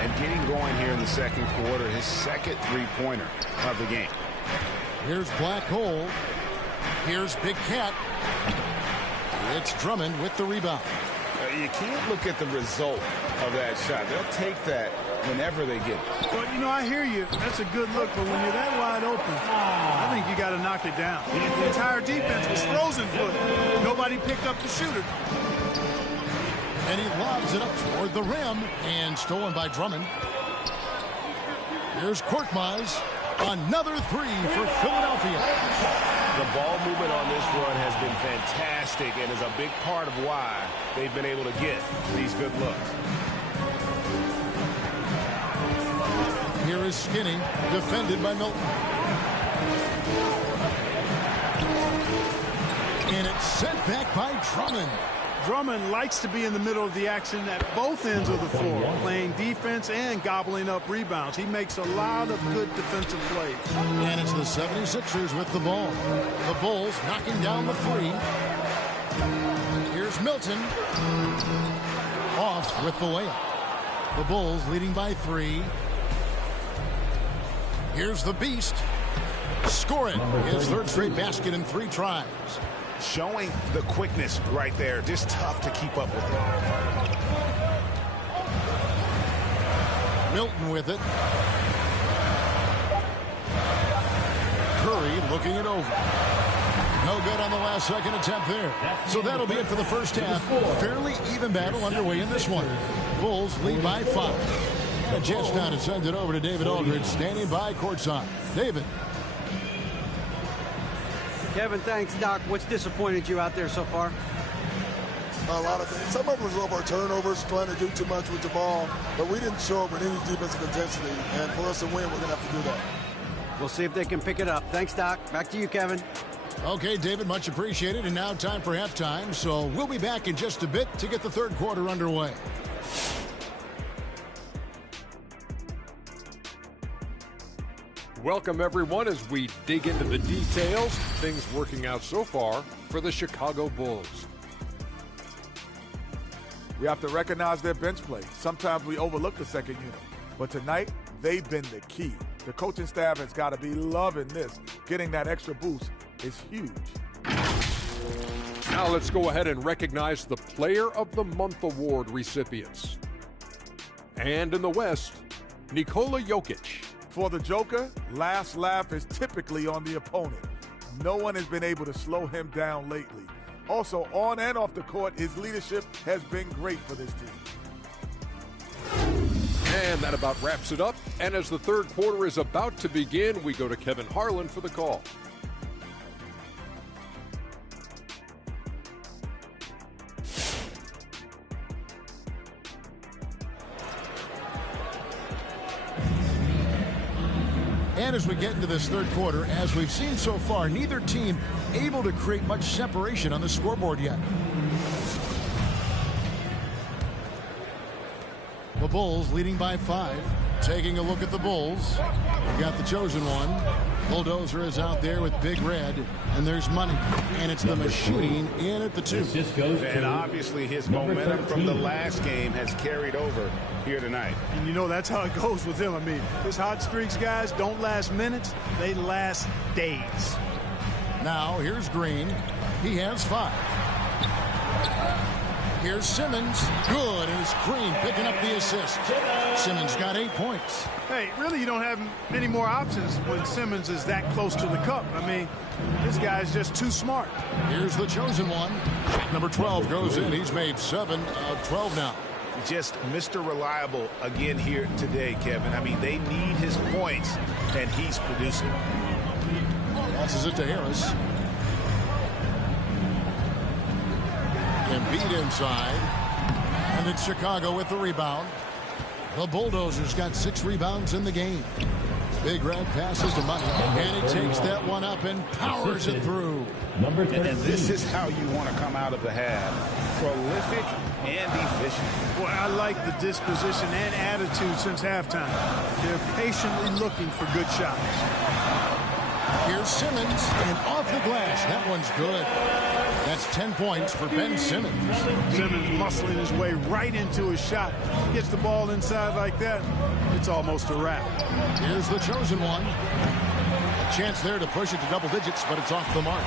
And getting going here in the second quarter, his second three-pointer of the game. Here's Black Hole. Here's Big Cat. It's Drummond with the rebound. You can't look at the result of that shot. They'll take that whenever they get it. Well, you know, I hear you. That's a good look, but when you're that wide open, I think you got to knock it down. The entire defense was frozen foot. Nobody picked up the shooter. And he lobs it up toward the rim and stolen by Drummond. Here's Korkmaz. Another 3 for Philadelphia. The ball movement on this run has been fantastic and is a big part of why they've been able to get these good looks. Here is Skinny, defended by Milton. And it's sent back by Drummond. Drummond likes to be in the middle of the action at both ends of the floor, playing defense and gobbling up rebounds. He makes a lot of good defensive plays. And it's the 76ers with the ball. The Bulls knocking down the 3. Here's Milton. Off with the layup. The Bulls leading by 3. Here's the Beast. Scoring his 3rd straight basket in 3 tries. Showing the quickness right there. Just tough to keep up with him. Milton with it. Curry looking it over. No good on the last second attempt there. So that'll be it for the first half. Fairly even battle underway in this one. Bulls lead by 5. The Jets now to send it over to David Aldridge, standing by courtside. David. Kevin, thanks, Doc. What's disappointed you out there so far? A lot of things. Some of it was over turnovers, trying to do too much with the ball, but we didn't show up with any defensive intensity, and for us to win, we're going to have to do that. We'll see if they can pick it up. Thanks, Doc. Back to you, Kevin. Okay, David, much appreciated. And now time for halftime, so we'll be back in just a bit to get the 3rd quarter underway. Welcome, everyone, as we dig into the details. Things working out so far for the Chicago Bulls. We have to recognize their bench play. Sometimes we overlook the second unit, but tonight they've been the key. The coaching staff has got to be loving this. Getting that extra boost is huge. Now let's go ahead and recognize the Player of the Month award recipients. And in the West, Nikola Jokic. For the Joker, last laugh is typically on the opponent. No one has been able to slow him down lately. Also, on and off the court, his leadership has been great for this team. And that about wraps it up. And as the third quarter is about to begin, we go to Kevin Harlan for the call. And as we get into this third quarter, as we've seen so far, neither team able to create much separation on the scoreboard yet. The Bulls leading by 5. Taking a look at the Bulls. We've got the chosen one. Bulldozer is out there with Big Red. And there's Money. And it's the Machine in at the 2. And obviously his momentum from the last game has carried over here tonight. And you know that's how it goes with him. I mean, his hot streaks, guys, don't last minutes. They last days. Now here's Green. He has 5. Here's Simmons. Good. And it's Green picking up the assist. Simmons got 8 points. Hey, really, you don't have many more options when Simmons is that close to the cup. I mean, this guy's just too smart. Here's the chosen one. Number 12 goes in. He's made 7 of 12 now. Just Mr. Reliable again here today, Kevin. I mean, they need his points, and he's producing. Passes it to Harris. Embiid inside. And it's Chicago with the rebound. The Bulldozers got 6 rebounds in the game. Big Red passes to Money. And he takes that one up and powers it through. And this is how you want to come out of the half. Prolific and efficient. Well, I like the disposition and attitude since halftime. They're patiently looking for good shots. Here's Simmons, and off the glass. That one's good. That's 10 points for Ben Simmons. Simmons muscling his way right into his shot. Gets the ball inside like that, it's almost a wrap. Here's the chosen one. A chance there to push it to double digits, but it's off the mark.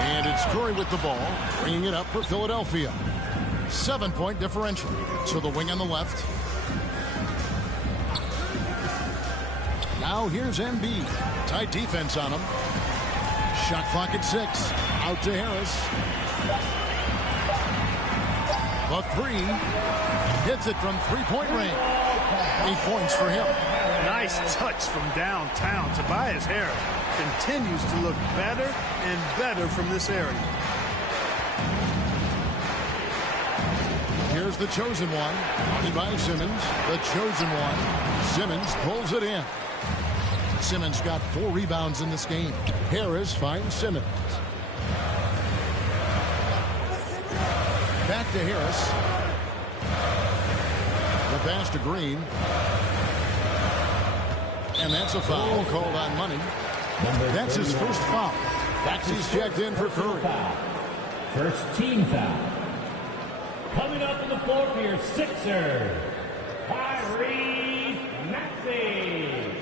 And it's Curry with the ball, bringing it up for Philadelphia. 7-point differential. So the wing on the left. Now here's Embiid. Tight defense on him. Shot clock at 6. Out to Harris. The 3. Hits it from 3-point range. 8 points for him. Nice touch from downtown. Tobias Harris continues to look better and better from this area. Here's the chosen one. Money by Simmons. The chosen one. Simmons pulls it in. Simmons got 4 rebounds in this game. Harris finds Simmons. Back to Harris. The pass to Green. And that's a foul called on Money. That's his first foul. He's checked in for Curry. First team foul. Coming up on the floor for your Sixers, Tyrese Maxey.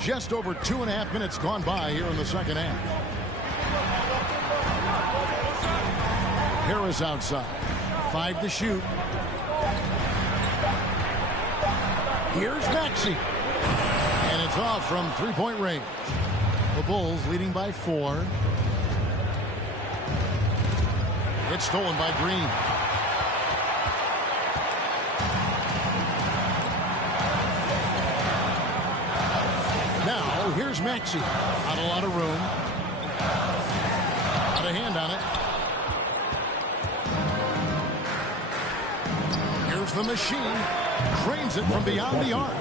Just over 2.5 minutes gone by here in the second half. Harris outside. 5 to shoot. Here's Maxey. And it's off from 3-point range. The Bulls leading by 4. It's stolen by Green. Here's Maxey. Not a lot of room. Got a hand on it. Here's the Machine. Drains it from beyond the arc.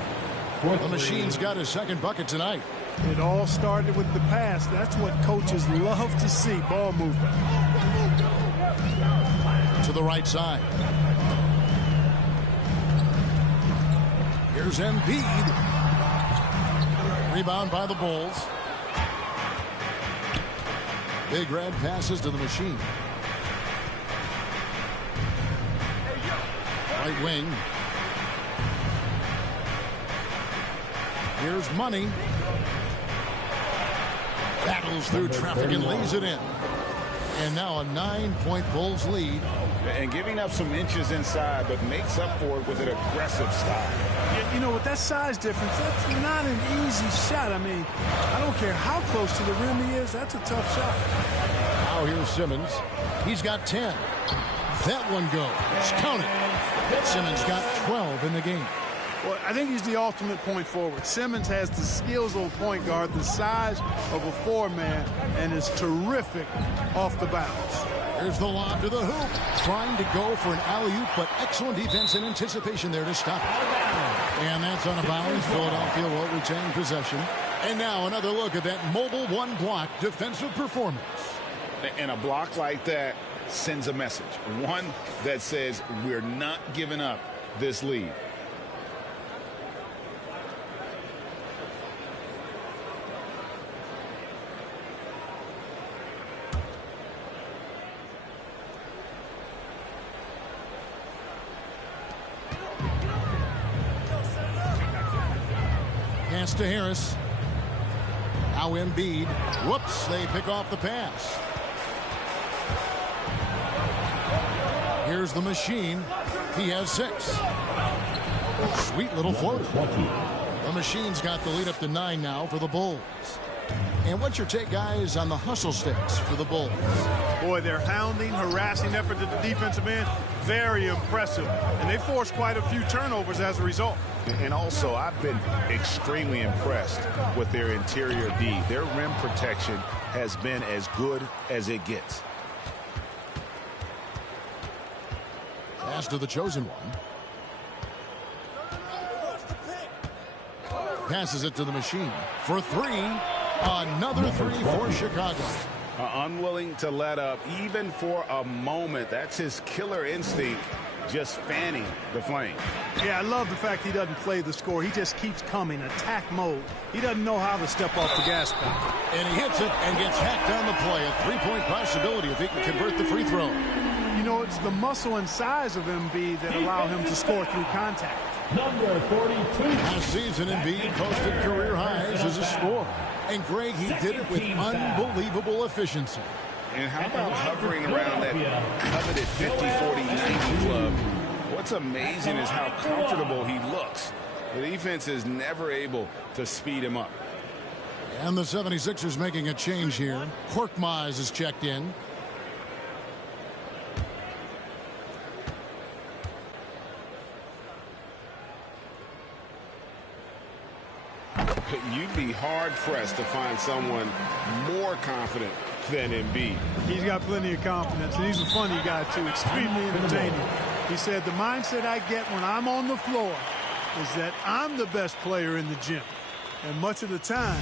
The Machine's got his second bucket tonight. It all started with the pass. That's what coaches love to see. Ball movement. To the right side. Here's Embiid. Rebound by the Bulls. Big Red passes to the Machine. Right wing. Here's Money. Battles through traffic and lays it in. And now a 9-point Bulls lead. And giving up some inches inside, but makes up for it with an aggressive style. Yeah, you know, with that size difference, that's not an easy shot. I mean, I don't care how close to the rim he is. That's a tough shot. Now here's Simmons. He's got 10. That one goes. Count it. Simmons got 12 in the game. Well, I think he's the ultimate point forward. Simmons has the skills of a point guard, the size of a four-man, and is terrific off the bounce. Here's the lob to the hoop. Trying to go for an alley-oop, but excellent defense and anticipation there to stop it. And that's on a bounce. Philadelphia will retain possession. And now another look at that mobile one-block defensive performance. And a block like that sends a message. One that says we're not giving up this lead. Pass to Harris. Now Embiid. Whoops, they pick off the pass. Here's the machine. He has 6. Sweet little floater. The machine's got the lead up to 9 now for the Bulls. And what's your take, guys, on the hustle sticks for the Bulls? Boy, their hounding, harassing effort at the defensive end, very impressive. And they forced quite a few turnovers as a result. And also, I've been extremely impressed with their interior D. Their rim protection has been as good as it gets. Pass to the chosen one. Passes it to the machine for 3. Another 3 for Chicago. Unwilling to let up even for a moment. That's his killer instinct, just fanning the flame. Yeah, I love the fact he doesn't play the score. He just keeps coming, attack mode. He doesn't know how to step off the gas pedal. And he hits it and gets hacked on the play. A 3-point possibility if he can convert the free throw. You know, it's the muscle and size of Embiid that allow him to score through contact. Number 42. Last season, Embiid posted career highs as a scorer. And Greg, he did it with unbelievable efficiency. And how about hovering around that coveted 50, 40, 90 club? What's amazing is how comfortable he looks. The defense is never able to speed him up. And the 76ers making a change here. Korkmaz is checked in. You'd be hard-pressed to find someone more confident than Embiid. He's got plenty of confidence, and he's a funny guy, too, extremely entertaining. He said, the mindset I get when I'm on the floor is that I'm the best player in the gym. And much of the time,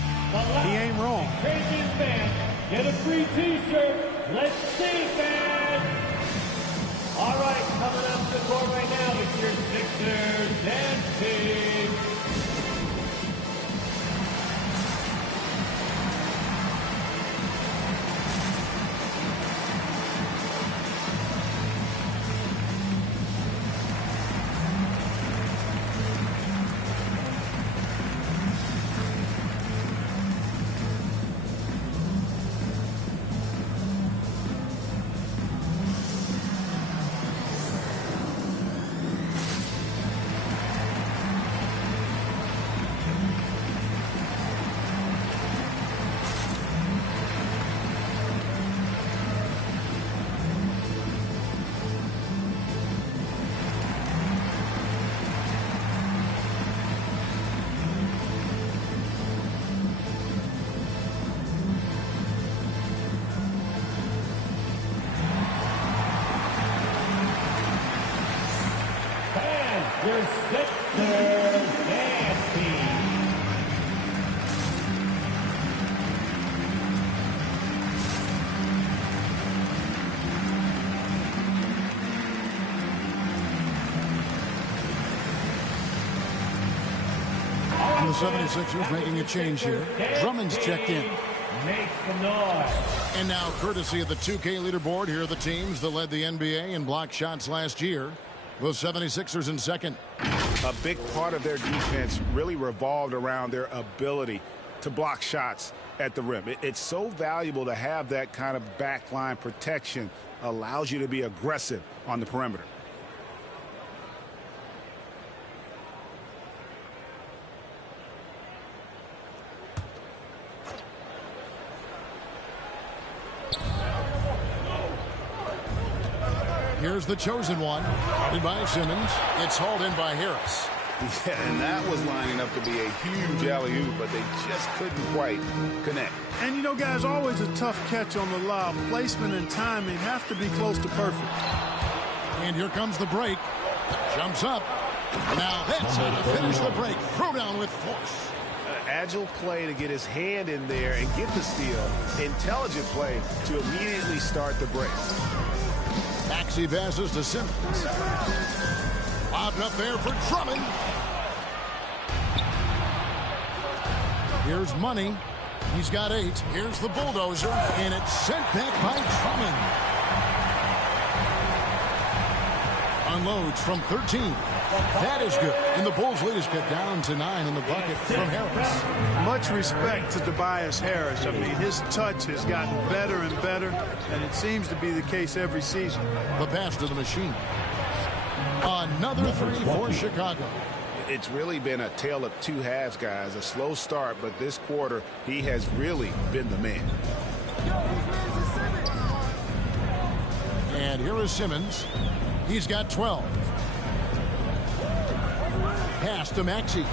he ain't wrong. Trajan fans, get a free T-shirt. Let's see, fans. All right, coming up to the court right now, it's your Sixers dance team. Your Sixers dance team. The 76ers making a change here. Drummond's checked in. Make some noise. And now, courtesy of the 2K leaderboard, here are the teams that led the NBA in block shots last year. The 76ers in second. A big part of their defense really revolved around their ability to block shots at the rim. It's so valuable to have that kind of backline protection. Allows you to be aggressive on the perimeter. Here's the chosen one, guarded by Simmons. It's hauled in by Harris. Yeah, and that was lining up to be a huge alley-oop, but they just couldn't quite connect. And, you know, guys, always a tough catch on the lob. Placement and timing have to be close to perfect. And here comes the break. Jumps up. Now that's how to finish the break. Throw down with force. Agile play to get his hand in there and get the steal. Intelligent play to immediately start the break. Maxey passes to Simmons. Lobbed up there for Drummond. Here's Money. He's got 8. Here's the bulldozer, and it's sent back by Drummond. Unloads from 13. That is good. And the Bulls lead is cut down to 9 in the bucket from Harris. Much respect to Tobias Harris. I mean, his touch has gotten better and better, and it seems to be the case every season. The pass to the machine. Another 3 for Chicago. It's really been a tale of two halves, guys. A slow start, but this quarter, he has really been the man. And here is Simmons. He's got 12. Pass to Maxey.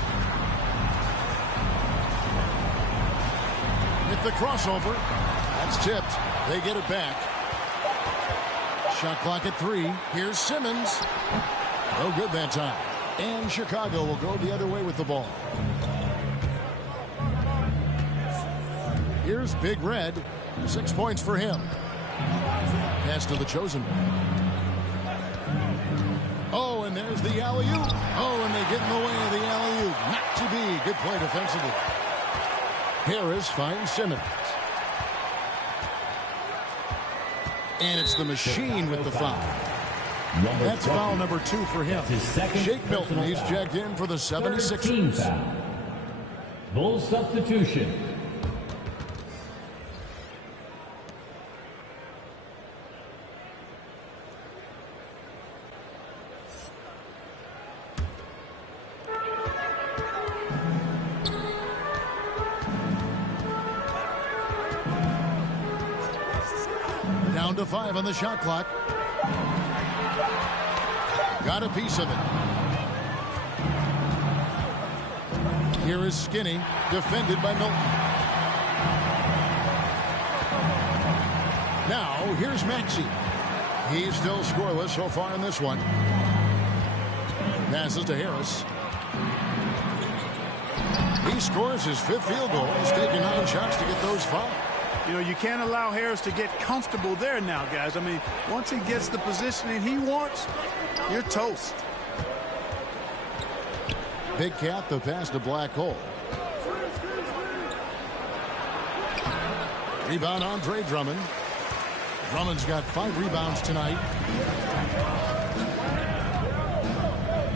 With the crossover. That's tipped. They get it back. Shot clock at 3. Here's Simmons. No good that time. And Chicago will go the other way with the ball. Here's Big Red. 6 points for him. Pass to the chosen one. Oh, and there's the alley-oop. Oh, and they get in the way of the alley-oop. Not to be. Good play defensively. Harris finds Simmons. And it's the machine with the foul. That's foul number 2 for him. Shake Milton, he's checked in for the 76ers. Bulls substitution. Down to 5 on the shot clock. Got a piece of it. Here is Skinny, defended by Milton. Now, here's Maxey. He's still scoreless so far in this one. Passes to Harris. He scores his 5th field goal. He's taken 9 shots to get those 5. You know, you can't allow Harris to get comfortable there now, guys. I mean, once he gets the positioning he wants, you're toast. Big Cat, the pass to Black Hole. Rebound Andre Drummond. Drummond's got 5 rebounds tonight.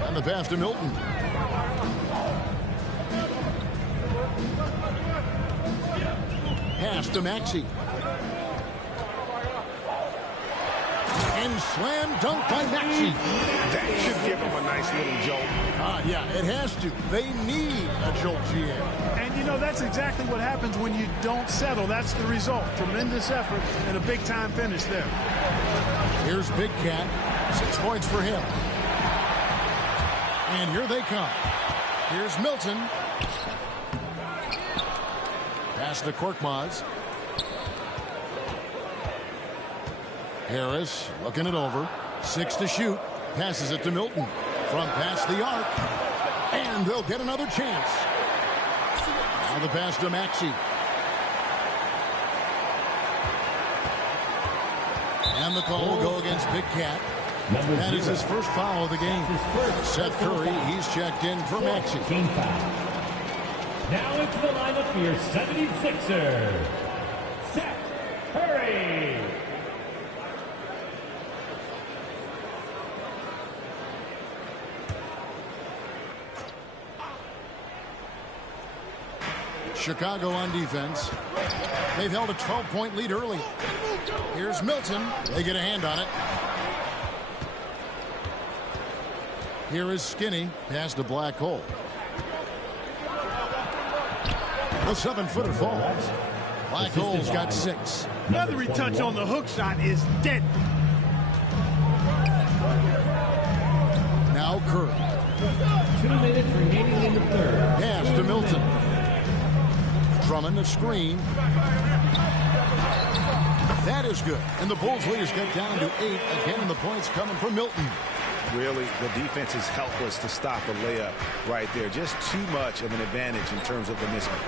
And the pass to Milton. Pass to Maxey. And slam dunk by Maxey. That should give him a nice little jolt. Yeah, it has to. They need a jolt, GM. And, you know, that's exactly what happens when you don't settle. That's the result. Tremendous effort and a big-time finish there. Here's Big Cat. 6 points for him. And here they come. Here's Milton. Pass to Korkmaz. Harris looking it over. 6 to shoot. Passes it to Milton. From past the arc. And they'll get another chance. Now the pass to Maxey. And the call will go against Big Cat. That is his first foul of the game. Seth Curry, he's checked in for Maxey. Now into the lineup for your 76ers, Seth Curry. Chicago on defense. They've held a 12-point lead early. Here's Milton. They get a hand on it. Here is Skinny. Pass to Black Hole. The 7-footer falls. Black Hole's got 6. Another retouch on the hook shot is dead. Now Curry. 2 minutes remaining in the third. Pass to Milton. Drummond a screen. That is good. And the Bulls lead is cut down to 8. Again, and the points coming from Milton. Really, the defense is helpless to stop a layup right there. Just too much of an advantage in terms of the mismatch.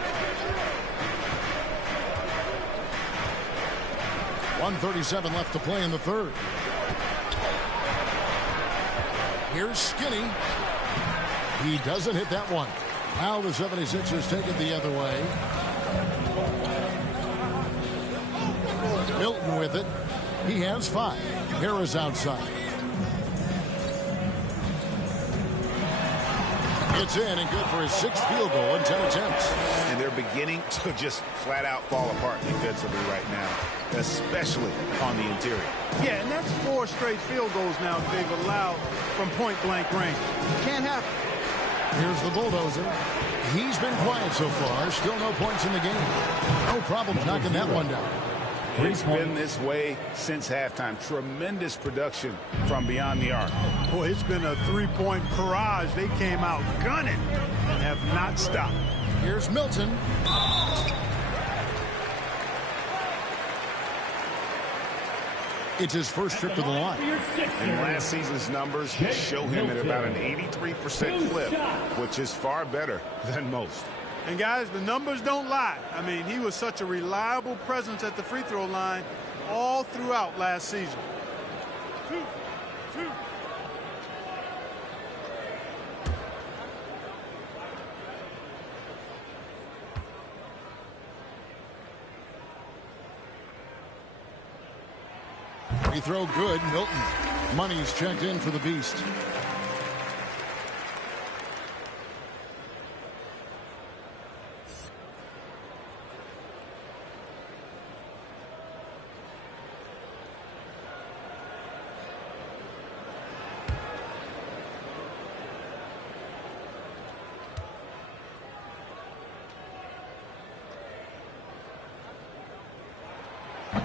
1:37 left to play in the third. Here's Skinny. He doesn't hit that one. Now the 76ers take it the other way. Milton with it. He has 5. Harris outside. It's in and good for his 6th field goal in 10 attempts. And they're beginning to just flat out fall apart defensively right now, especially on the interior. Yeah, and that's 4 straight field goals now they've allowed from point-blank range. Can't happen. Here's the bulldozer. He's been quiet so far. Still no points in the game. No problem knocking that one down. It's been this way since halftime. Tremendous production from beyond the arc. Boy, it's been a 3-point barrage. They came out gunning and have not stopped. Here's Milton. It's his first trip to the line. And last season's numbers show him at about an 83% clip, which is far better than most. And guys, the numbers don't lie. I mean, he was such a reliable presence at the free throw line all throughout last season. 2. Free throw good. Milton. Money's checked in for the Beast.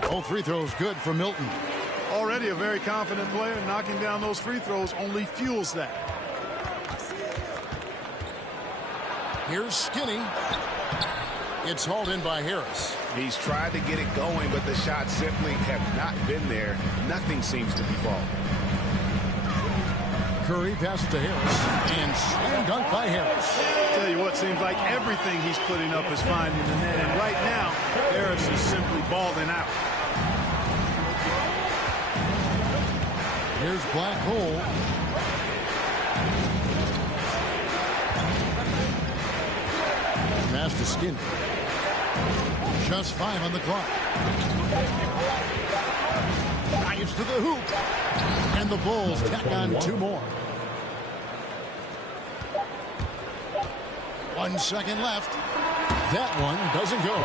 All free throws good for Milton. Already a very confident player. Knocking down those free throws only fuels that. Here's Skinny. It's hauled in by Harris. He's tried to get it going, but the shots simply have not been there. Nothing seems to be falling. Curry passes to Harris. And slam dunk by Harris. Tell you what, seems like everything he's putting up is finding the net. And right now, Harris is simply balling out. Here's Black Hole. Pass to Skinny. Just 5 on the clock. Dives to the hoop. And the Bulls tack on 2 more. 1 second left. That one doesn't go.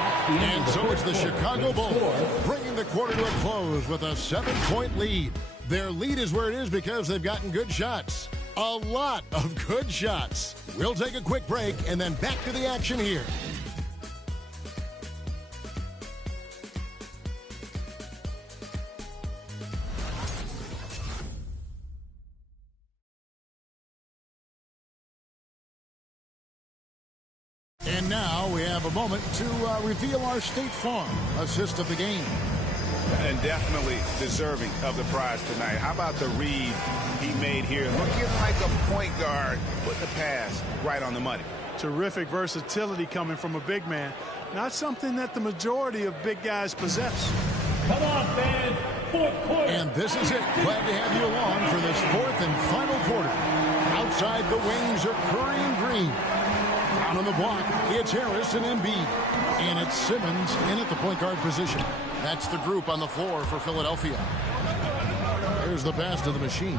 And so it's the Chicago Bulls bringing the quarter to a close with a 7-point lead. Their lead is where it is because they've gotten good shots. A lot of good shots. We'll take a quick break and then back to the action here. And now we have a moment to reveal our State Farm assist of the game. And definitely deserving of the prize tonight. How about the read he made here? Looking like a point guard, put the pass right on the money. Terrific versatility coming from a big man. Not something that the majority of big guys possess. Come on, fans. 4th quarter. And this is it. Glad to have you along for this 4th and final quarter. Outside the wings are Curry and Green. Down on the block, it's Harris and Embiid. And it's Simmons in at the point guard position. That's the group on the floor for Philadelphia. There's the pass to the machine.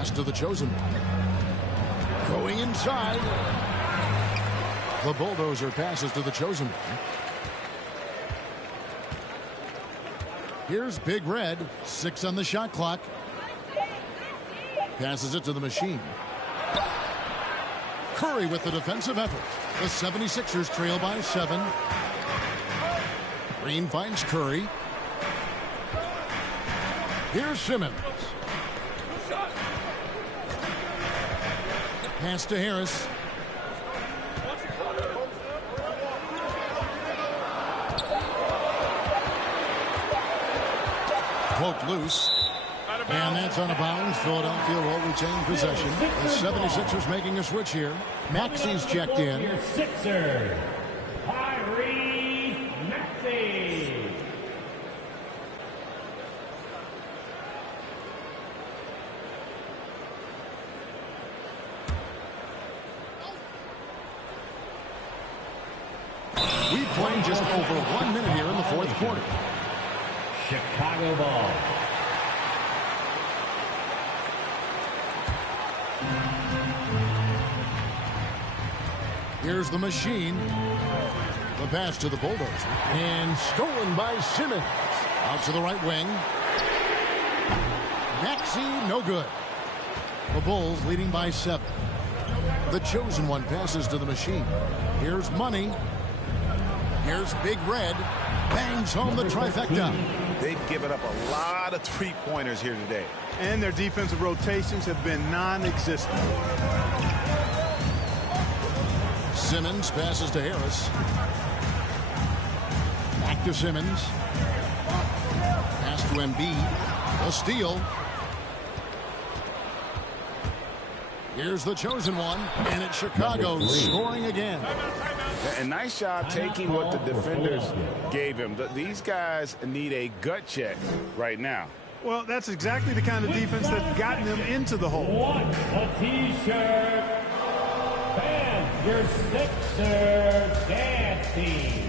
Pass to the chosen one. Going inside. The bulldozer passes to the chosen one. Here's Big Red. 6 on the shot clock. Passes it to the machine. Curry with the defensive effort. The 76ers trail by 7. Green finds Curry. Here's Simmons. Pass to Harris. Poked loose. And that's out of bounds. Philadelphia will retain possession. The 76ers making a switch here. Maxey's checked in. Your Sixers, Tyrese Maxey. We play just over 1 minute here in the fourth quarter. Chicago ball. Here's the machine. The pass to the bulldozer. And stolen by Simmons. Out to the right wing. Maxey, no good. The Bulls leading by 7. The chosen one passes to the machine. Here's Money. Here's Big Red. Bangs home the trifecta. They've given up a lot of three-pointers here today. And their defensive rotations have been non-existent. Simmons passes to Harris. Back to Simmons. Pass to Embiid. A steal. Here's the chosen one. And it's Chicago scoring again. And nice job taking what the defenders gave him. These guys need a gut check right now. Well, that's exactly the kind of defense that's gotten them into the hole. Want a T-shirt? And your Sixers dance team.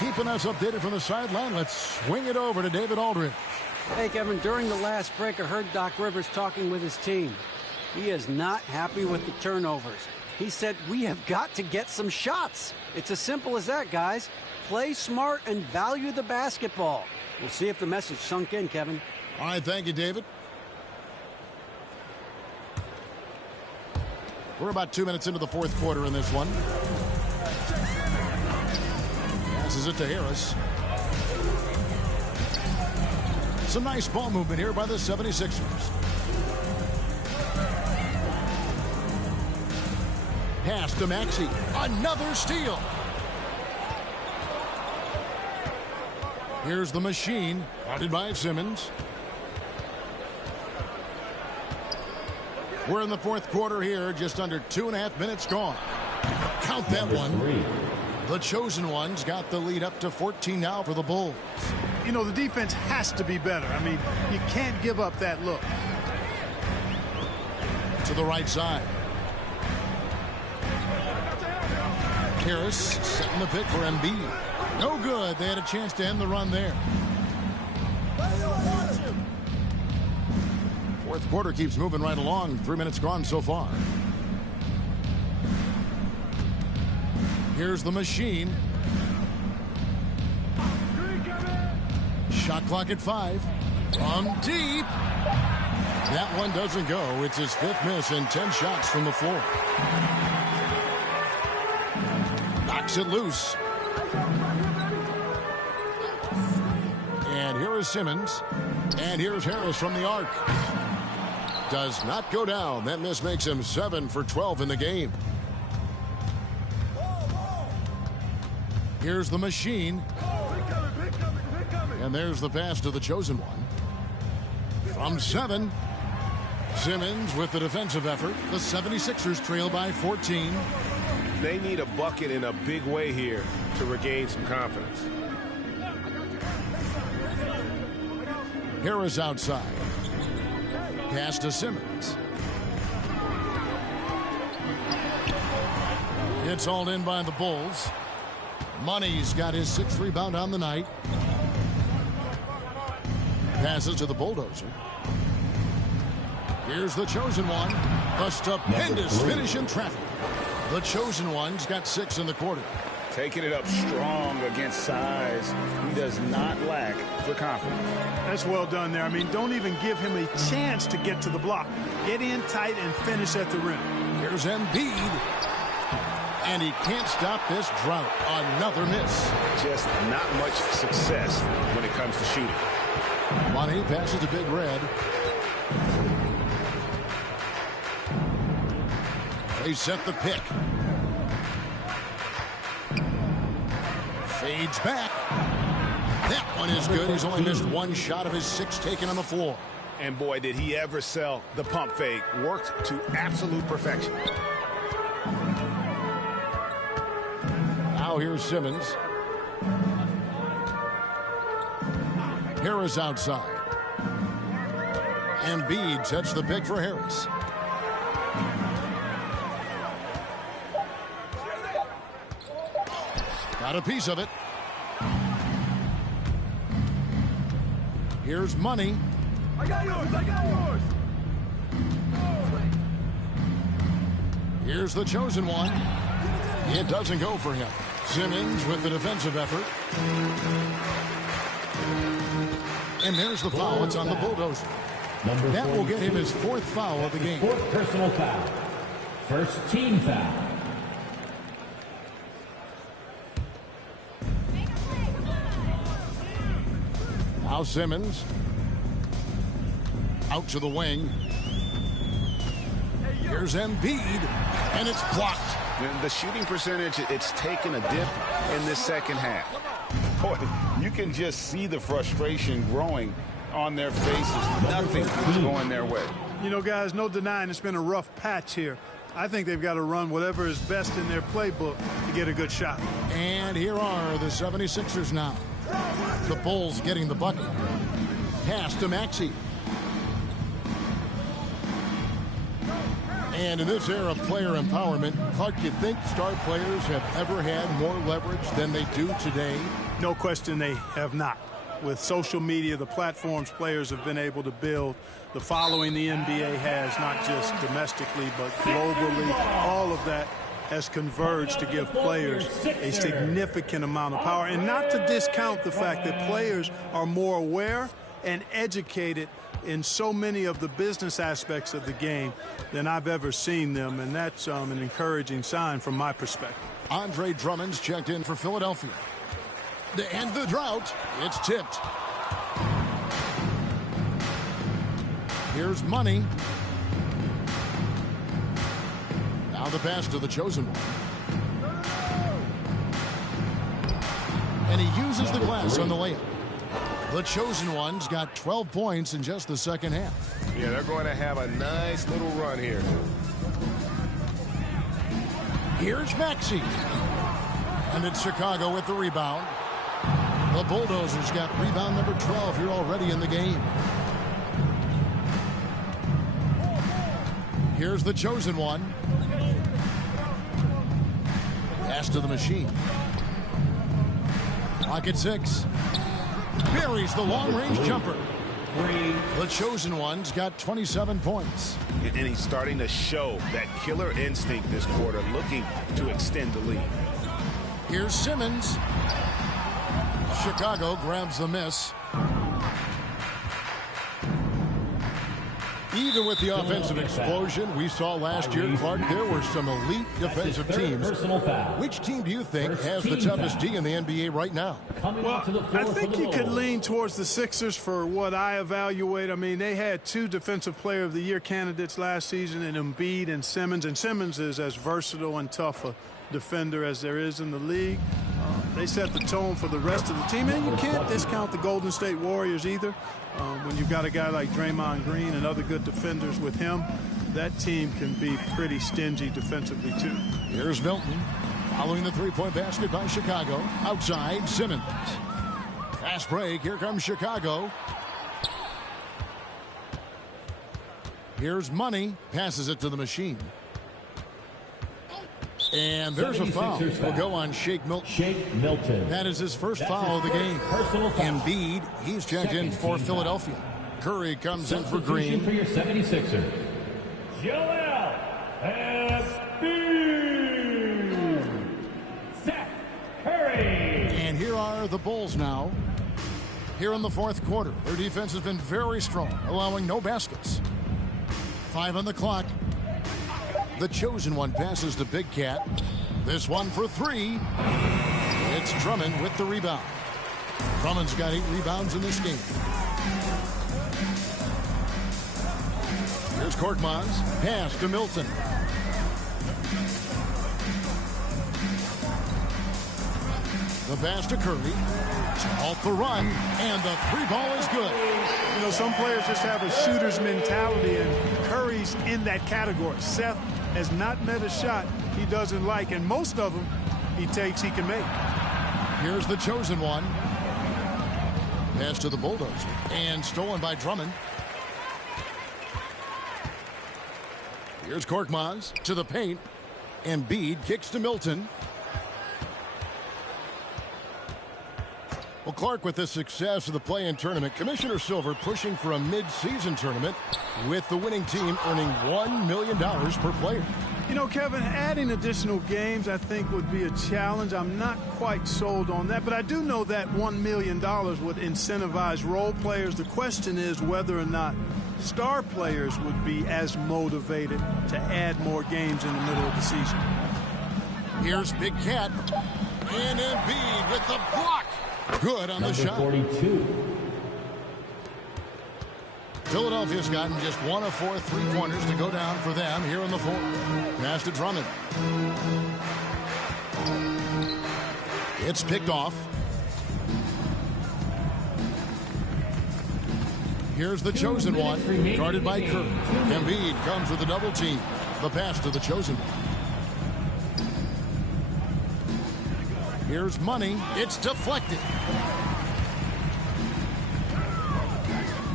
Keeping us updated from the sideline, let's swing it over to David Aldridge. Hey, Kevin, during the last break, I heard Doc Rivers talking with his team. He is not happy with the turnovers. He said, we have got to get some shots. It's as simple as that, guys. Play smart and value the basketball. We'll see if the message sunk in, Kevin. All right, thank you, David. We're about 2 minutes into the fourth quarter in this one. Passes it to Harris. Some nice ball movement here by the 76ers. Pass to Maxey. Another steal. Here's the machine, guarded by Simmons. We're in the fourth quarter here, just under 2.5 minutes gone. Count that one. The chosen ones got the lead up to 14 now for the Bulls. You know, the defense has to be better. I mean, you can't give up that look. To the right side. Harris setting the pick for Embiid. No good. They had a chance to end the run there. Fourth quarter keeps moving right along. 3 minutes gone so far. Here's the machine. Shot clock at 5. From deep. That one doesn't go. It's his 5th miss and 10 shots from the floor. Knocks it loose. And here is Simmons. And here's Harris from the arc. Does not go down. That miss makes him 7 for 12 in the game. Here's the machine. And there's the pass to the chosen one. From 7. Simmons with the defensive effort. The 76ers trail by 14. They need a bucket in a big way here to regain some confidence. Harris outside. Pass to Simmons. It's hauled in by the Bulls. Money's got his 6th rebound on the night. Passes to the Bulldozer. Here's the chosen one. A stupendous finish in traffic. The chosen one's got 6 in the quarter. Taking it up strong against size. He does not lack for confidence. That's well done there. I mean, don't even give him a chance to get to the block. Get in tight and finish at the rim. Here's Embiid. And he can't stop this drought. Another miss. Just not much success when it comes to shooting. Money passes to Big Red. They set the pick. Fades back. That one is good. He's only missed 1 shot of his 6 taken on the floor. And boy, did he ever sell the pump fake. Worked to absolute perfection. Now here's Simmons. Harris outside. Embiid sets the pick for Harris. Got a piece of it. Here's Money. I got yours. Here's the chosen one. It doesn't go for him. Simmons with the defensive effort. And there's the foul. It's on the Bulldozer. That will get him his 4th foul of the game. 4th personal foul. First team foul. Now Simmons. Out to the wing. Here's Embiid. And it's blocked. The shooting percentage, it's taken a dip in this second half. Boy, you can just see the frustration growing on their faces. Nothing is going their way. You know, guys, no denying it's been a rough patch here. I think they've got to run whatever is best in their playbook to get a good shot. And here are the 76ers now. The Bulls getting the bucket. Pass to Maxey. And in this era of player empowerment, Clark, you think star players have ever had more leverage than they do today? No question they have not. With social media, the platforms players have been able to build, the following the NBA has, not just domestically, but globally, all of that has converged to give players a significant amount of power. And not to discount the fact that players are more aware and educated in so many of the business aspects of the game than I've ever seen them, and that's an encouraging sign from my perspective. Andre Drummond's checked in for Philadelphia. To end the drought, it's tipped. Here's Money. Now the pass to the chosen one. And he uses the glass on the layup. The chosen one's got 12 points in just the second half. Yeah, they're going to have a nice little run here. Here's Maxey. And it's Chicago with the rebound. The Bulldozers got rebound number 12 here already in the game. Here's the chosen one. Pass to the machine. Clock at 6. Buries the long-range jumper. 23. The chosen one's got 27 points. And he's starting to show that killer instinct this quarter, looking to extend the lead. Here's Simmons. Chicago grabs the miss. Even with the offensive explosion we saw last year, Clark, there were some elite defensive teams. Which team do you think has the toughest D in the NBA right now? Well, I think you could lean towards the Sixers for what I evaluate. I mean, they had 2 Defensive Player of the Year candidates last season in Embiid and Simmons. And Simmons is as versatile and tough a defender as there is in the league. They set the tone for the rest of the team. And you can't discount the Golden State Warriors either. When you've got a guy like Draymond Green and other good defenders with him, that team can be pretty stingy defensively too. Here's Milton following the three-point basket by Chicago. Outside, Simmons. Fast break. Here comes Chicago. Here's Money. Passes it to the machine. And there's a foul. Will go on Shake Milton. That is his first foul of the game. Embiid, he's checked in for Philadelphia. Curry comes in for Green. For your 76ers. Joel Embiid. Seth Curry. And here are the Bulls now. Here in the fourth quarter, their defense has been very strong, allowing no baskets. 5 on the clock. The chosen one passes to Big Cat. This one for 3. It's Drummond with the rebound. Drummond's got 8 rebounds in this game. Here's Korkmaz. Pass to Milton. The pass to Curry. Off the run, and the 3 ball is good. You know, some players just have a shooter's mentality, and Curry's in that category. Seth has not met a shot he doesn't like, and most of them he takes he can make. Here's the chosen one. Pass to the Bulldozer, and stolen by Drummond. Here's Korkmaz to the paint. Embiid kicks to Milton. Well, Clark, with the success of the play-in tournament, Commissioner Silver pushing for a mid-season tournament with the winning team earning $1 million per player. You know, Kevin, adding additional games I think would be a challenge. I'm not quite sold on that, but I do know that $1 million would incentivize role players. The question is whether or not star players would be as motivated to add more games in the middle of the season. Here's Big Cat. And Embiid with the block. Good on the shot. 42. Philadelphia's gotten just 1 of 4 3-pointers to go down for them here in the fourth. Pass to Drummond. It's picked off. Here's the chosen one, guarded by Curry. Embiid comes with a double team. The pass to the chosen one. Here's Money. It's deflected.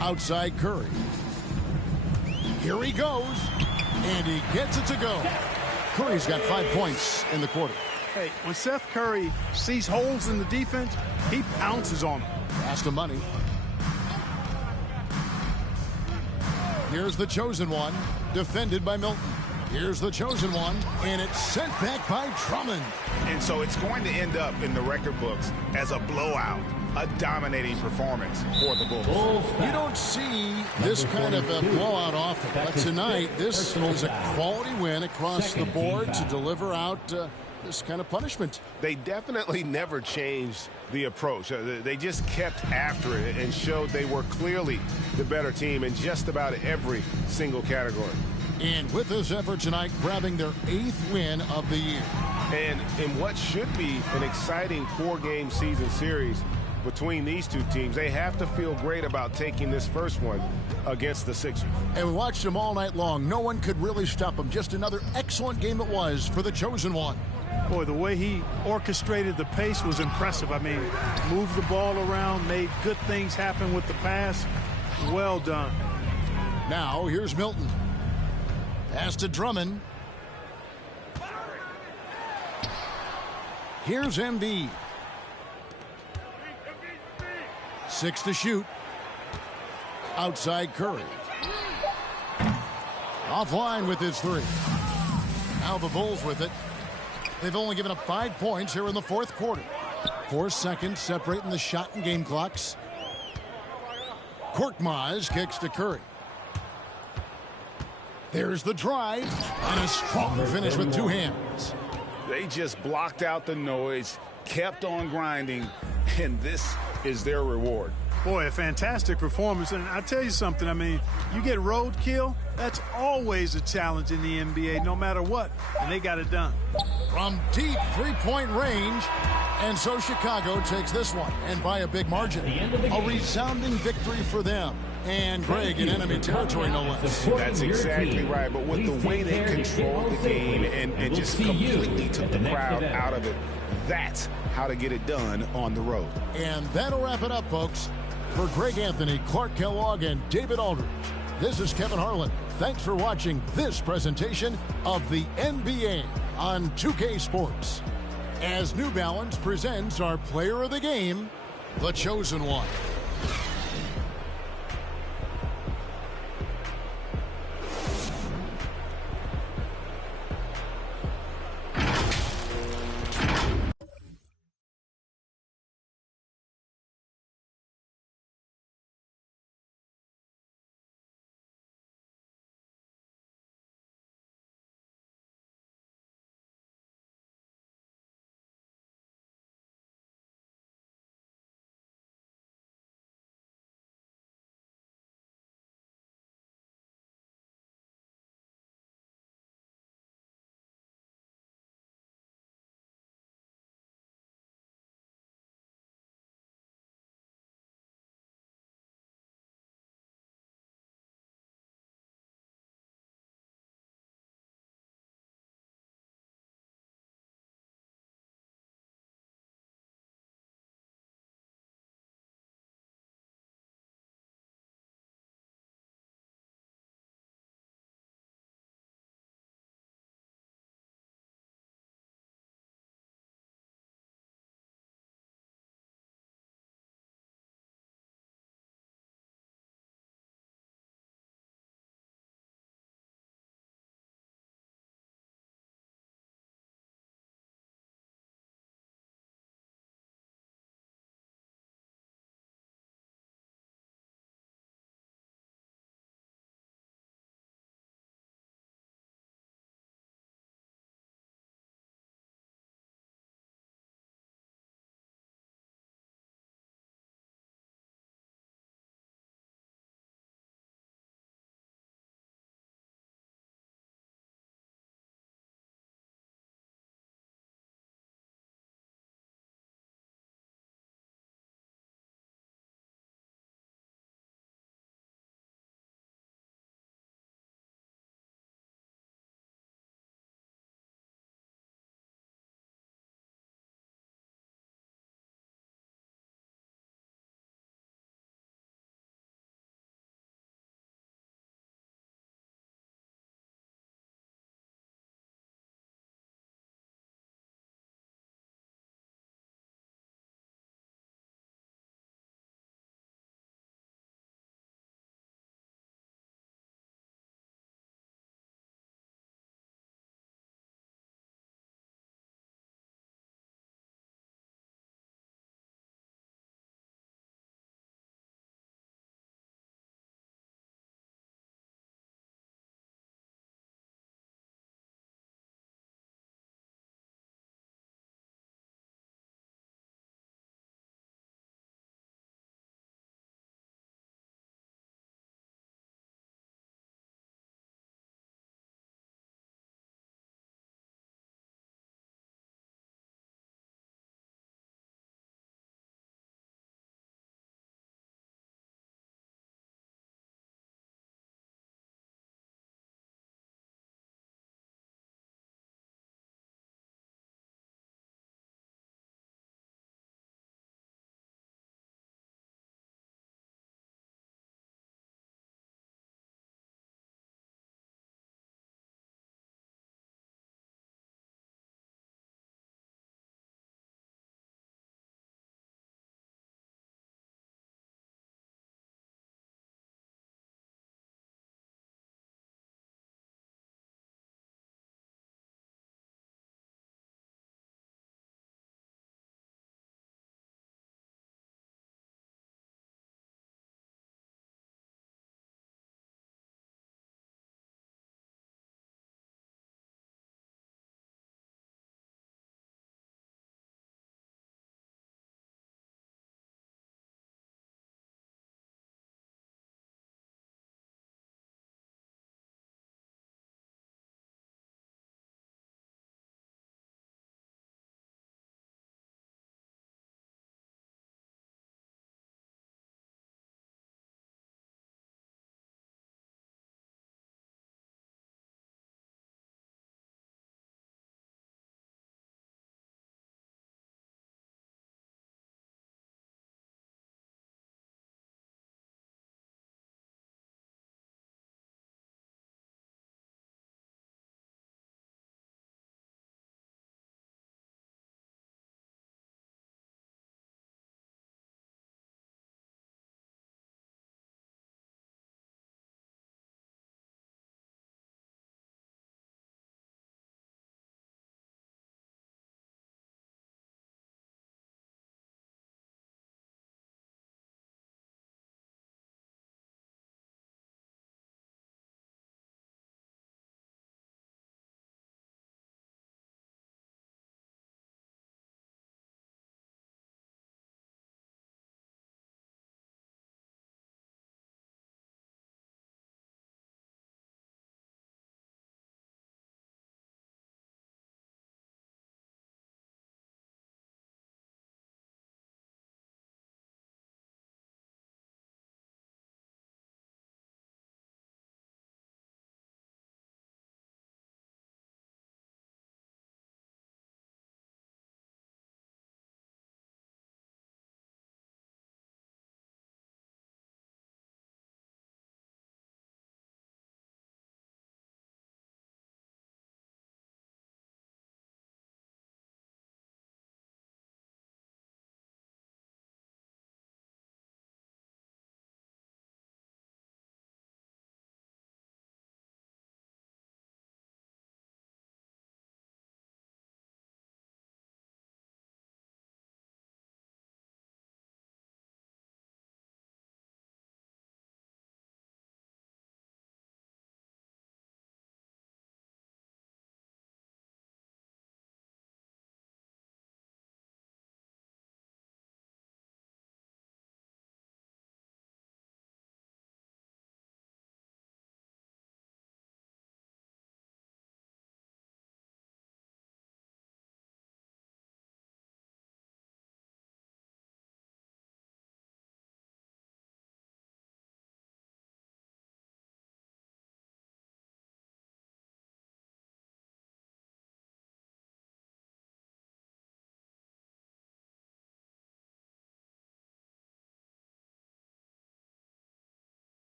Outside Curry. Here he goes. And he gets it to go. Curry's got 5 points in the quarter. Hey, when Seth Curry sees holes in the defense, he pounces on them. Pass to Money. Here's the chosen one. Defended by Milton. Here's the chosen one, and it's sent back by Drummond. And so it's going to end up in the record books as a blowout, a dominating performance for the Bulls. You don't see this kind of a blowout often, but tonight this is a quality win across the board to deliver out this kind of punishment. They definitely never changed the approach. They just kept after it and showed they were clearly the better team in just about every single category. And with this effort tonight, grabbing their 8th win of the year. And in what should be an exciting 4-game season series between these two teams, they have to feel great about taking this first one against the Sixers. And we watched them all night long. No one could really stop them. Just another excellent game it was for the chosen one. Boy, the way he orchestrated the pace was impressive. I mean, moved the ball around, made good things happen with the pass. Well done. Now, here's Milton. Pass to Drummond. Here's Embiid. 6 to shoot. outside Curry. Offline with his three. Now the Bulls with it. They've only given up 5 points here in the fourth quarter. 4 seconds separating the shot and game clocks. Korkmaz kicks to Curry. There's the drive and a strong finish with 2 hands. They just blocked out the noise, kept on grinding, and this is their reward. Boy, a fantastic performance. And I'll tell you something, I mean, you get roadkill, that's always a challenge in the NBA, no matter what. And they got it done. From deep three-point range, and so Chicago takes this one, and by a big margin. A resounding victory for them. And Greg in enemy territory, no less. That's exactly right. But with the way they controlled the game and just completely took the crowd out of it, that's how to get it done on the road. And that'll wrap it up, folks. For Greg Anthony, Clark Kellogg, and David Aldridge, this is Kevin Harlan. Thanks for watching this presentation of the NBA on 2K Sports. As New Balance presents our player of the game, the chosen one.